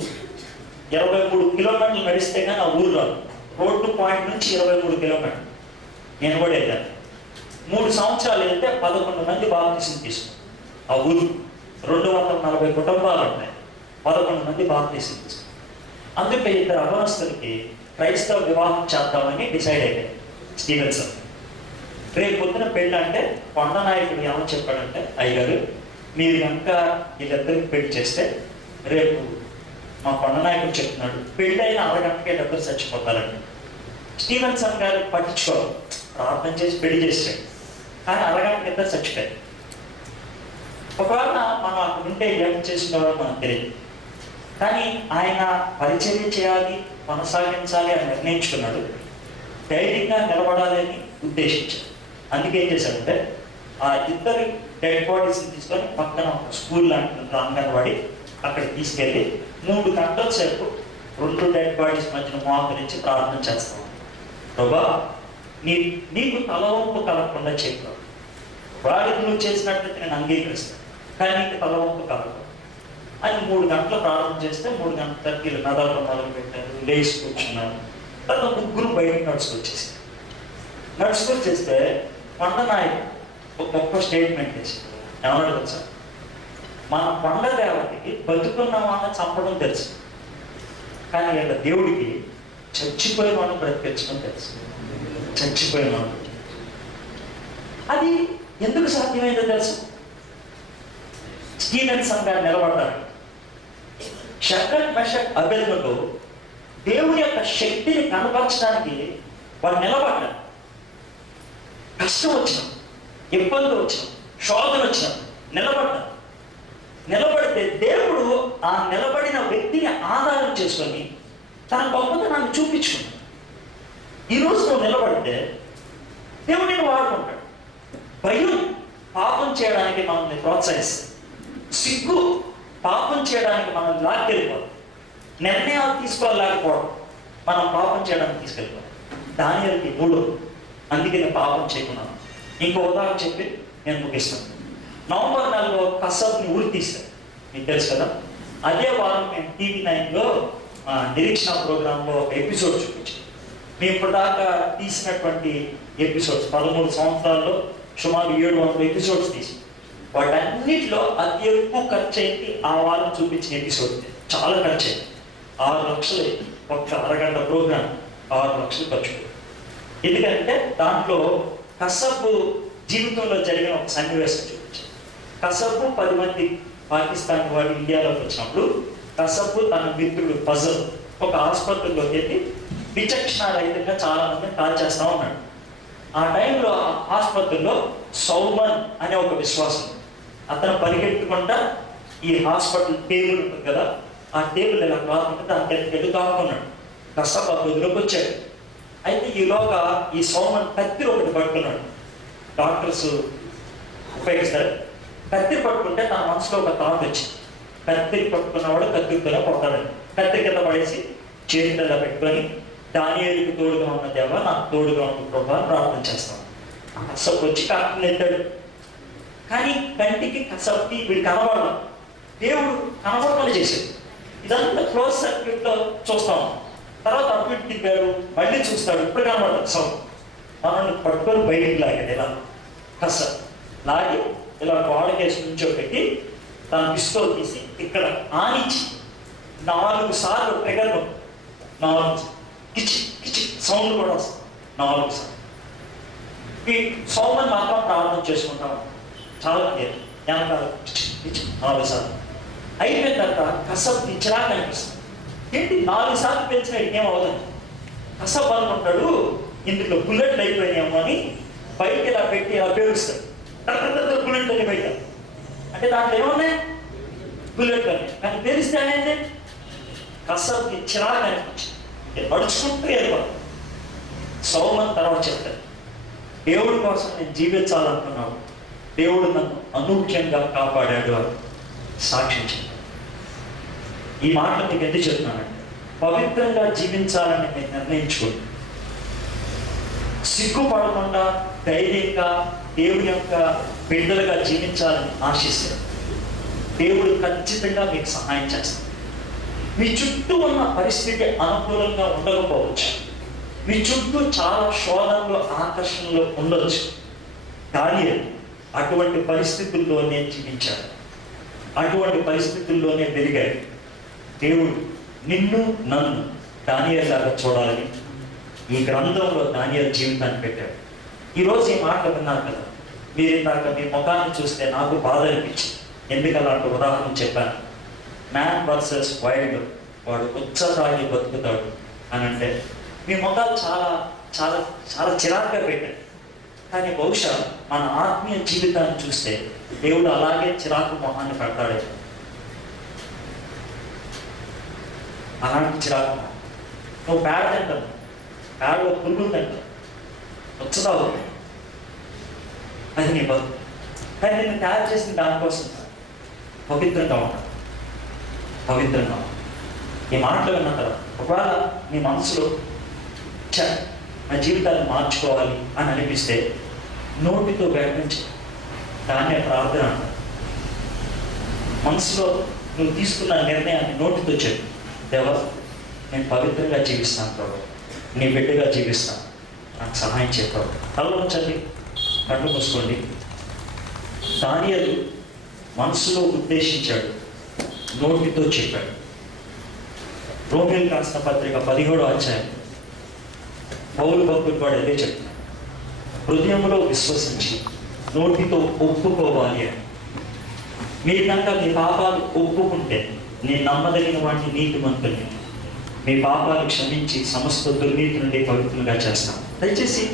23 కిలోమీటర్లు నడిస్తే కానీ ఆ ఊరు రాదు. రోడ్డు పాయింట్ నుంచి 23 కిలోమీటర్లు. నేను కూడా వెళ్ళాను. 3 సంవత్సరాలు వెళ్తే 11 మంది బాప్తిసం తీసుకున్నారు. ఆ ఊరు 240 కుటుంబాలు ఉంటాయి. 11 మంది బాప్తిసం తీసుకున్నారు. అందుకే 2 అవనస్తులకి క్రైస్తవ వివాహం చేద్దామని డిసైడ్ అయ్యారు స్టీవెన్సన్. రేపు పొద్దున పెళ్ళి అంటే కొండ నాయకుడు ఏమని చెప్పాడంటే, అయ్యారు మీరు కనుక వీళ్ళిద్దరికి పెళ్లి చేస్తే రేపు మా కొండ నాయకుడు చెప్తున్నాడు పెళ్ళి అయిన అరగంటకి వీళ్ళిద్దరు చచ్చిపోతారండి. స్టీవెన్సన్ గారు పట్టించుకోరు, ప్రార్థన చేసి పెళ్లి చేశాడు. కానీ అరగంటకి ఇద్దరు చచ్చిపోయారు. ఒకవేళ మనం అక్కడ ఉంటే ఏం చేసిన వాళ్ళు మనకు తెలియదు. కానీ ఆయన పరిచర్య చేయాలి, కొనసాగించాలి అని నిర్ణయించుకున్నాడు. ధైర్యంగా నిలబడాలి అని ఉద్దేశించాడు. అందుకే ఏం చేశాడంటే ఆ ఇద్దరి డెడ్ బాడీస్ని తీసుకొని పక్కన ఒక స్కూల్ లాంటి అంగన్వాడి అక్కడికి తీసుకెళ్ళి 3 గంటల సేపు 2 డెడ్ బాడీస్ మధ్యన మోకరించి ప్రార్థన చేస్తాం. ప్రభా నీకు తలవంపు కలగకుండా చెప్పావు. వాడికి నువ్వు చేసినట్లయితే నేను అంగీకరిస్తాను, కానీ నీకు తలవంపు కలగదు అని 3 గంటలు ప్రార్థన చేస్తే 3 గంటలకి నదవడం మొదలు పెట్టారు. లేచి కూర్చున్నారు. తర్వాత 3 బయటకు నడుచుకొచ్చేసారు. నడుచుకొచ్చేస్తే కొండ నాయకుడు ఒక గొప్ప స్టేట్మెంట్ చేశారు. ఏమన్నా తెలుసా? మన కొండ దేవతకి బతుకున్న వాళ్ళని చంపడం తెలుసు, కానీ వీళ్ళ దేవుడికి చచ్చిపోయిన వాళ్ళని బ్రతికించడం తెలుసు. చచ్చిపోయిన వాళ్ళు అది ఎందుకు సాధ్యమైందో తెలుసు? స్టీవెన్సన్ గారు నిలబడ్డారు. షడ్రక్ మెషక్ అబేద్నెగో దేవుని యొక్క శక్తిని కనపరచడానికి వాళ్ళు నిలబడ్డారు. కష్టం వచ్చిన, ఇబ్బందులు వచ్చిన, శోధన వచ్చిన నిలబడ్డారు. నిలబడితే దేవుడు ఆ నిలబడిన వ్యక్తిని ఆధారం చేసుకొని తన గొప్పతనాన్ని చూపించుకున్నాడు. ఈరోజు నువ్వు నిలబడితే దేవుడు నిన్ను వాడుకుంటాడు. భయం పాపం చేయడానికి మనల్ని ప్రోత్సహిస్తుంది. సిగ్గు పాపం చేయడానికి మనల్ని లాక్కెళ్ళిపోవడం. నిర్ణయాలు తీసుకోలేకపోవడం మనం పాపం చేయడానికి తీసుకెళ్ళిపోవడం. దానియాలకి 3. అందుకే నేను పాపం చేయకున్నాను. ఇంకో ఉదాహరణ చెప్పి నేను ముగిస్తాను. నవంబర్ నెలలో కసబ్ని ఊరి తీశారు, మీకు తెలుసు కదా. అదే వారం మేము TV9లో నిరీక్షణ ప్రోగ్రాంలో ఒక ఎపిసోడ్ చూపించాం. మేము ఇప్పటిదాకా తీసినటువంటి ఎపిసోడ్స్ 13 సంవత్సరాల్లో సుమారు 700 ఎపిసోడ్స్ తీసి వాటన్నిటిలో అతి ఎక్కువ ఖర్చు అయింది ఆ వారం చూపించిన ఎపిసోడ్. చాలా ఖర్చు అయింది. 6 లక్షలు ఒక్క అరగంట ప్రోగ్రాం 6 లక్షలు ఖర్చు. ఎందుకంటే దాంట్లో కసబ్ జీవితంలో జరిగిన ఒక సన్నివేశం చూపించారు. కసబ్ 10 మంది పాకిస్తాన్ వాళ్ళు ఇండియాలోకి వచ్చినప్పుడు కసబ్ తన మిత్రుడు ఫజల్ ఒక ఆసుపత్రిలోకి వెళ్ళి విచక్షణారహితంగా చాలా మందిని కాల్ చేస్తా ఉన్నాడు. ఆ టైంలో ఆ ఆసుపత్రిలో సౌమన్ అనే ఒక విశ్వాసం, అతను పరిగెత్తుకుంటా ఈ హాస్పిటల్ టేబుల్ ఉంటుంది కదా, ఆ టేబుల్ ఇలా కాకుండా దానికి వెళ్ళి దాక్కున్నాడు. కసబ్ ఆ గదిలోకి వచ్చాడు. అయితే ఈలోగా ఈ సౌమన్ కత్తిరి ఒకటి పట్టుకున్నాడు. డాక్టర్స్ ఉపయోగిస్తారు. కత్తిరి పట్టుకుంటే తన మనసులో ఒక థాట్ వచ్చింది, కత్తిరి పట్టుకున్నవాడు కత్తిరితోనే కొట్టాలని. కత్తిరి కింద పడేసి చేతులలో పెట్టుకొని దానియేలుకు తోడుగా ఉన్న దేవా నాకు తోడుగా ఉన్న ప్రభా ప్రార్థన చేస్తాను. కసబ్ వచ్చి కత్తిని ఎత్తాడు. కానీ కంటికి కసబ్కి వీడు కనబడాలి, దేవుడు కనబడకుండా చేశాడు. ఇదంతా క్లోజ్ సర్క్యూట్లో చూస్తాం. తర్వాత అటు తిప్పాడు, మళ్ళీ చూస్తాడు, ఇప్పుడు కనబడతాడు సౌండ్. మనల్ని పట్టుకొని బయటికి లాగాడు. ఇలా కసబ్ లాగి ఇలా గోడకేసి నుంచోబెట్టి తన పిస్తోల్ తీసి ఇక్కడ ఆనిచ్చి 4 సార్లు ట్రిగర్ 4 కిచి కిచి సౌండ్ కూడా వస్తుంది. 4 సార్లు ఈ సౌండ్ మాత్రం ప్రార్థన చేసుకుంటాం. చాలా క్లియర్. వెనకాల కిచి కిచి 4 సార్లు అయిపోయిన తర్వాత కసబ్ ఇచ్చినా కనిపిస్తుంది. ఏంటి 4 సార్లు పెంచిన ఏమవుతుంది? కసబ్ అనుకుంటాడు ఇందులో బుల్లెట్లు అయిపోయినాయేమో అని బయట ఇలా పెట్టి ఇలా పేరుస్తాడు. బుల్లెట్లు అని బయట అంటే దాంట్లో ఏమున్నాయి? బుల్లెట్లు అని. కానీ పేరిస్తే అనేది కసబ్కి చిరాకు అనిపించింది. నడుచుకుంటూ వెళ్ళిపోతాడు. సౌమన్ తర్వాత చెప్తాడు, దేవుడి కోసం నేను జీవించాలనుకున్నాను, దేవుడు నన్ను అనూహ్యంగా కాపాడాడు అని సాక్ష్యం చెప్పాను. ఈ మాట మీకు ఎందుకు చెప్తున్నానంటే, పవిత్రంగా జీవించాలని నేను నిర్ణయించుకోండి. సిగ్గుపడకుండా ధైర్యంగా దేవుని యొక్క బిడ్డలుగా జీవించాలని ఆశిస్తారు. దేవుడు ఖచ్చితంగా మీకు సహాయం చేస్తాడు. మీ చుట్టూ ఉన్న పరిస్థితి అనుకూలంగా ఉండకపోవచ్చు, మీ చుట్టూ చాలా శోధనలు ఆకర్షణలు ఉండొచ్చు, కానీ అటువంటి పరిస్థితుల్లోనే జీవించాడు, అటువంటి పరిస్థితుల్లోనే పెరిగాడు. దేవుడు నిన్ను నన్ను దానియేలులాగా చూడాలని ఈ గ్రంథంలో దానియేలు జీవితాన్ని పెట్టాడు. ఈరోజు ఈ మాట విన్నారు కదా, మీరు ఇందాక మీ ముఖాన్ని చూస్తే నాకు బాధ అనిపించింది. ఎందుకలాంటి ఉదాహరణ చెప్పాను. మ్యాన్ వర్సెస్ వైల్డ్, వాడు ఉత్సాహాన్ని బతుకుతాడు అని అంటే మీ ముఖాలు చాలా చాలా చాలా చిరాకుగా పెట్టాడు. కానీ బహుశా మన ఆత్మీయ జీవితాన్ని చూస్తే దేవుడు అలాగే చిరాకు మొహాన్ని పెడతాడు. అలాంటి చిరాకు నువ్వు పేడ తింటావు, పేడలో పురుగులు తింటావు, వచ్చుతావు, అది నీ బతుకు. కానీ నేను తయారు చేసిన దానికోసం పవిత్రంగా ఉంటాను, పవిత్రంగా ఉంటాను. ఈ మాటలు విన్న తర్వాత ఒకవేళ నీ మనసులో నా జీవితాన్ని మార్చుకోవాలి అని అనిపిస్తే నోటితో ప్రయత్నించి దాన్నే ప్రార్థన అంటారు. మనసులో నువ్వు తీసుకున్న నిర్ణయాన్ని నోటితో చెప్పు, దేవా నేను పవిత్రంగా జీవిస్తాను ప్రభు, నీ బిడ్డగా జీవిస్తాను, నాకు సహాయం చెప్పావు. కళ్ళు ఉంచండి, కళ్ళు మూసుకోండి. దానియేలు మనసులో ఉద్దేశించాడు, నోటితో చెప్పాడు. రోమీయులకు రాసిన పత్రిక 17వ అధ్యాయం పౌలు భక్తుడు కూడా అదే చెప్తున్నాడు, హృదయంలో విశ్వసించి నోటితో ఒప్పుకోవాలి అని. మీరు కనుక మీ పాపాలు ఒప్పుకుంటే నేను నమ్మదగిన వాటిని నీతిమంతుల్ని, మీ పాపాలు క్షమించి సమస్త దుర్నీతి నుండి పవిత్రంగా చేస్తాను. దయచేసి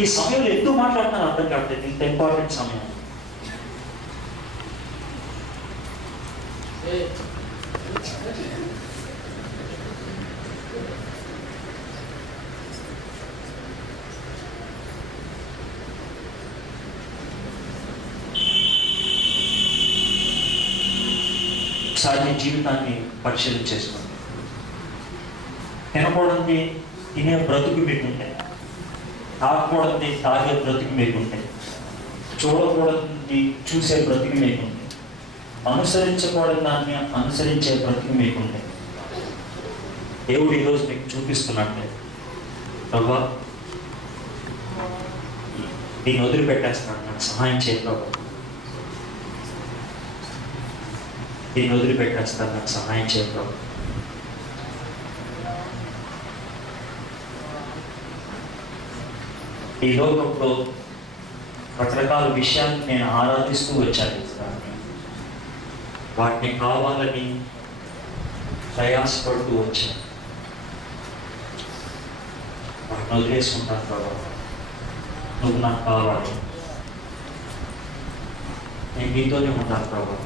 ఈ సమయంలో ఎందుకు మాట్లాడుతున్నాను అర్థం కావట్లేదు, ఇంత ఇంపార్టెంట్ సమయం. ఒకసారి మీ జీవితాన్ని పరిశీలన చేసుకోండి. తినకూడని తినే బ్రతుకు మీకుంటాయి, తాగకూడని తాగే బ్రతుకు మీకుంటాయి, చూడకూడని చూసే బ్రతుకు మీకుంటాయి, అనుసరించకూడని దాన్ని అనుసరించే బ్రతుకు మీకుంటాయి. దేవుడు ఈరోజు మీకు చూపిస్తున్నట్లే, ప్రభా దీన్ని వదిలిపెట్టేస్తాను, నాకు సహాయం చేయ ప్రభా, దీన్ని వదిలిపెట్టేస్తాను, నాకు సహాయం చేయ ప్రభా. ఈ లోకంలో రకరకాల విషయాన్ని నేను ఆరాధిస్తూ వచ్చాను, వాటిని కావాలని ప్రయాసపడుతూ వచ్చాను. వాటిని వదిలేసుకుంటాను ప్రభా, నువ్వు నాకు కావాలి, నేను నీతోనే ఉంటాను ప్రభా,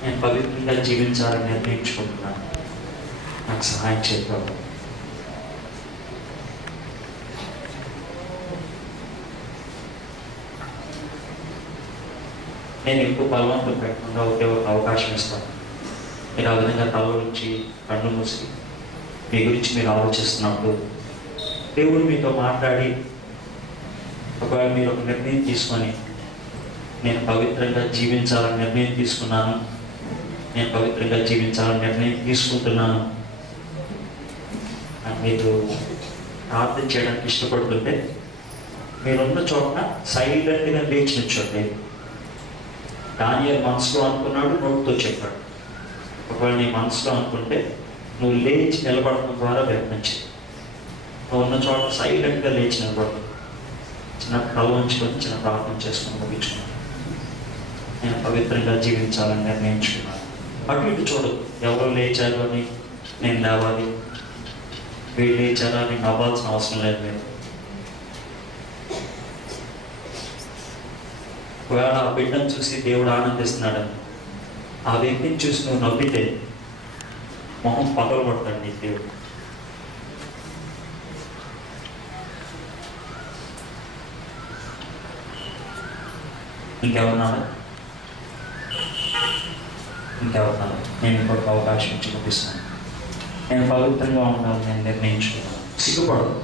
నేను పవిత్రంగా జీవించాలని నిర్ణయించుకుంటున్నాను, నాకు సహాయం చేయ ప్రభా. నేను ఎక్కువ బలవంతం పెట్టకుండా ఒకే ఒక అవకాశం ఇస్తాను. మీరు ఆ విధంగా తల నుంచి కన్ను మూసి మీ గురించి మీరు ఆలోచిస్తున్నప్పుడు దేవుడు మీతో మాట్లాడి, ఒకవేళ మీరు ఒక నిర్ణయం తీసుకొని నేను పవిత్రంగా జీవించాలని నిర్ణయం తీసుకున్నాను, నేను పవిత్రంగా జీవించాలని నిర్ణయం తీసుకుంటున్నాను అని మీరు ప్రార్థన చేయడానికి ఇష్టపడుతుంటే మీరున్న చోట సైలెంట్గా లేచి నిల్చోండి. దానియేలు మనసులో అనుకున్నాడు, నోటితో చెప్పాడు. ఒకవేళ నీ మనసులో అనుకుంటే నువ్వు లేచి నిలబడటం ద్వారా ప్రయత్నించి నువ్వు ఉన్న చోట సైలెంట్గా లేచి నిలబడదు, చిన్న కళ్ళు ఉంచుకొని చిన్న ప్రార్థన చేసుకుని ముగించుకున్నాను. నేను పవిత్రంగా జీవించాలని నిర్ణయించుకున్నాను. అటు ఇటు చూడదు, ఎవరో లేచారు అని నేను లేవాలి, వీళ్ళు లేచారా అని నవ్వాల్సిన అవసరం లేదు. మీరు ఒకవేళ ఆ బిడ్డను చూసి దేవుడు ఆనందిస్తున్నాడని ఆ వ్యక్తిని చూసి నువ్వు నవ్వితే మొహం పగలు కొడతాడు నీ దేవుడు. ఇంకెవరున్నారా? ఇంకెవరున్నారా? నేను ఇంకొక అవకాశం ఇచ్చి చూపిస్తాను. నేను పవిత్రంగా ఉండాలని నేను నిర్ణయించుకున్నాను. సిగ్గుపడదు,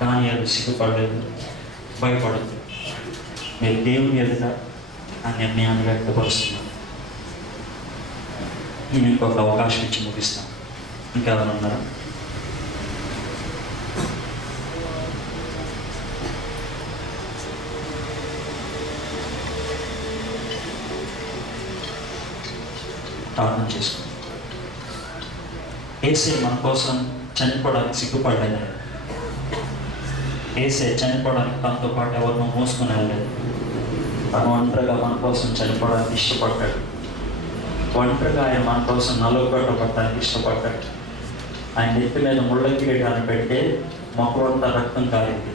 కానీ అది సిగ్గుపడలేదు, భయపడదు. మీరు దేవుని ఎదుట ఆ నిర్ణయాన్ని వ్యక్తపరుస్తున్నాను. నేను ఇంకొక అవకాశం ఇచ్చి ముగిస్తాను. ఇంకెవరైనా ఉన్నారా? ప్రార్థన చేసుకోండి. యేసే మన కోసం చనిపోవడానికి సిగ్గుపడలేదు. యేసే చనిపోవడానికి తనతో పాటు ఎవరినో మోసుకుని వెళ్ళలేదు. తను ఒంటరిగా మన కోసం చనిపోవడానికి ఇష్టపడ్డాడు. ఒంటరిగా ఆయన మన కోసం నలుగుపట్టడానికి ఇష్టపడ్డాడు. ఆయన ఎత్తి మీద ముళ్ళ కిరీటాన్ని పెడితే మొహం అంతా రక్తం కారింది.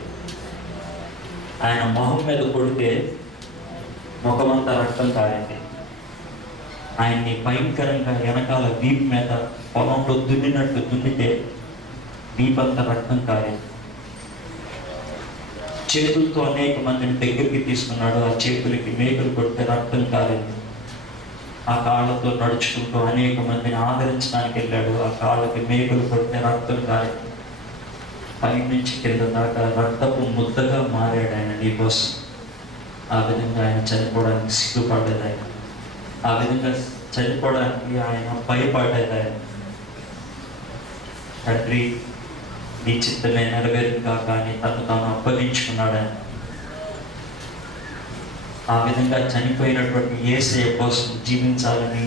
ఆయన మొహం మీద కొడితే ముఖమంతా రక్తం కారింది. ఆయన్ని భయంకరంగా వెనకాల వీపు మీద పొలంలో దున్నినట్టు దున్నితే వీపంతా రక్తం కారింది. చేతులతో అనేక మందిని దగ్గరికి తీసుకున్నాడు. ఆ చేతులకి మేకులు కొడితే రక్తం కారింది. ఆ కాళ్ళతో నడుచుకుంటూ అనేక మందిని ఆదరించడానికి వెళ్ళాడు. ఆ కాళ్ళకి మేకులు కొడితే రక్తం కారింది. పై నుంచి కింద దాకా రక్తపు ముద్దగా మారాడు ఆయన నీ కోసం. ఆ విధంగా ఆయన చనిపోవడానికి సిగ్గుపడ్డది. ఆయన ఆ విధంగా చనిపోవడానికి ఆయన భయపడ్డది. ఆయన తండ్రి నీ చిత్తమే నెరవేరుగా కానీ తను తాను అప్పగించుకున్నాడు. ఆయన ఆ విధంగా చనిపోయినటువంటి యేసయ్య కోసం జీవించాలని,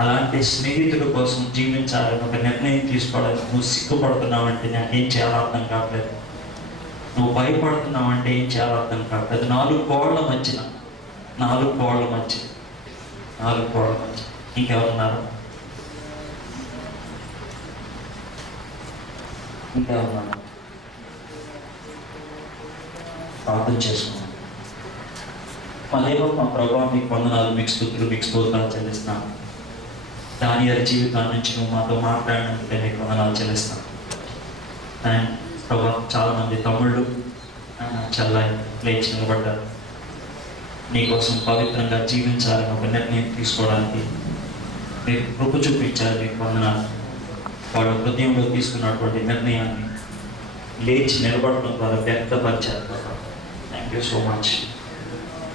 అలాంటి స్నేహితుల కోసం జీవించాలని ఒక నిర్ణయం తీసుకోవడానికి నువ్వు సిగ్గుపడుతున్నావంటే నాకేం చేయాలో అర్థం కావట్లేదు. నువ్వు భయపడుతున్నావంటే ఏం చేయాలో అర్థం కావట్లేదు. నాలుగు గోళ్ల మధ్య ఇంకెవరున్నారు? ప్రార్థన చేసుకున్నాను. మా దేవ, మా ప్రభావం మీకు వందనాలు, మీకు స్తుతులు, మీకు స్తోత్రాలు చెల్లిస్తున్నాను. దానియేలు జీవితాన్ని నుంచి నువ్వు మాతో మాట్లాడినందుకే మీకు వందనాలు చెల్లిస్తాను. ప్రభావం చాలామంది తమ్ముళ్ళు చల్లాయి లేచి నిలబడ్డారు. నీకోసం పవిత్రంగా జీవించాలని ఒక నిర్ణయం తీసుకోవడానికి మీరు కృప చూపించారు. మీకు వందనాలు. వాళ్ళ హృదయంలో తీసుకున్నటువంటి నిర్ణయాన్ని లేచి నిలబడడం ద్వారా వ్యక్తపరిచారు. Thank you so much.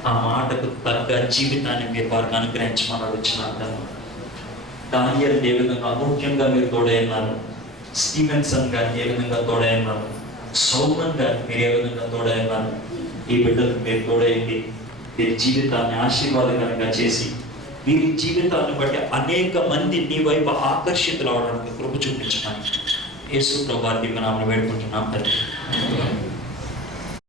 ఆ మాటకు తగ్గ జీవితాన్ని మీరు వారికి అనుగ్రహించమని అడుగుతున్నాను. దానియేలు ఏ విధంగా అనూహ్యంగా మీరు తోడైనారు, స్టీవెన్సన్ గారిని ఏ విధంగా తోడైనారు, సౌమన్ గారిని మీరు ఏ విధంగా తోడైనారు, ఈ బిడ్డలకు మీరు తోడైంది వీరి జీవితాన్ని ఆశీర్వాదకరంగా చేసి వీరి జీవితాన్ని బట్టి అనేక మంది నీ వైపు ఆకర్షితులు అవడానికి కృప చూపించడానికి యేసు ప్రభువు వారి నామమున వేడుకుంటున్నాం తండ్రి.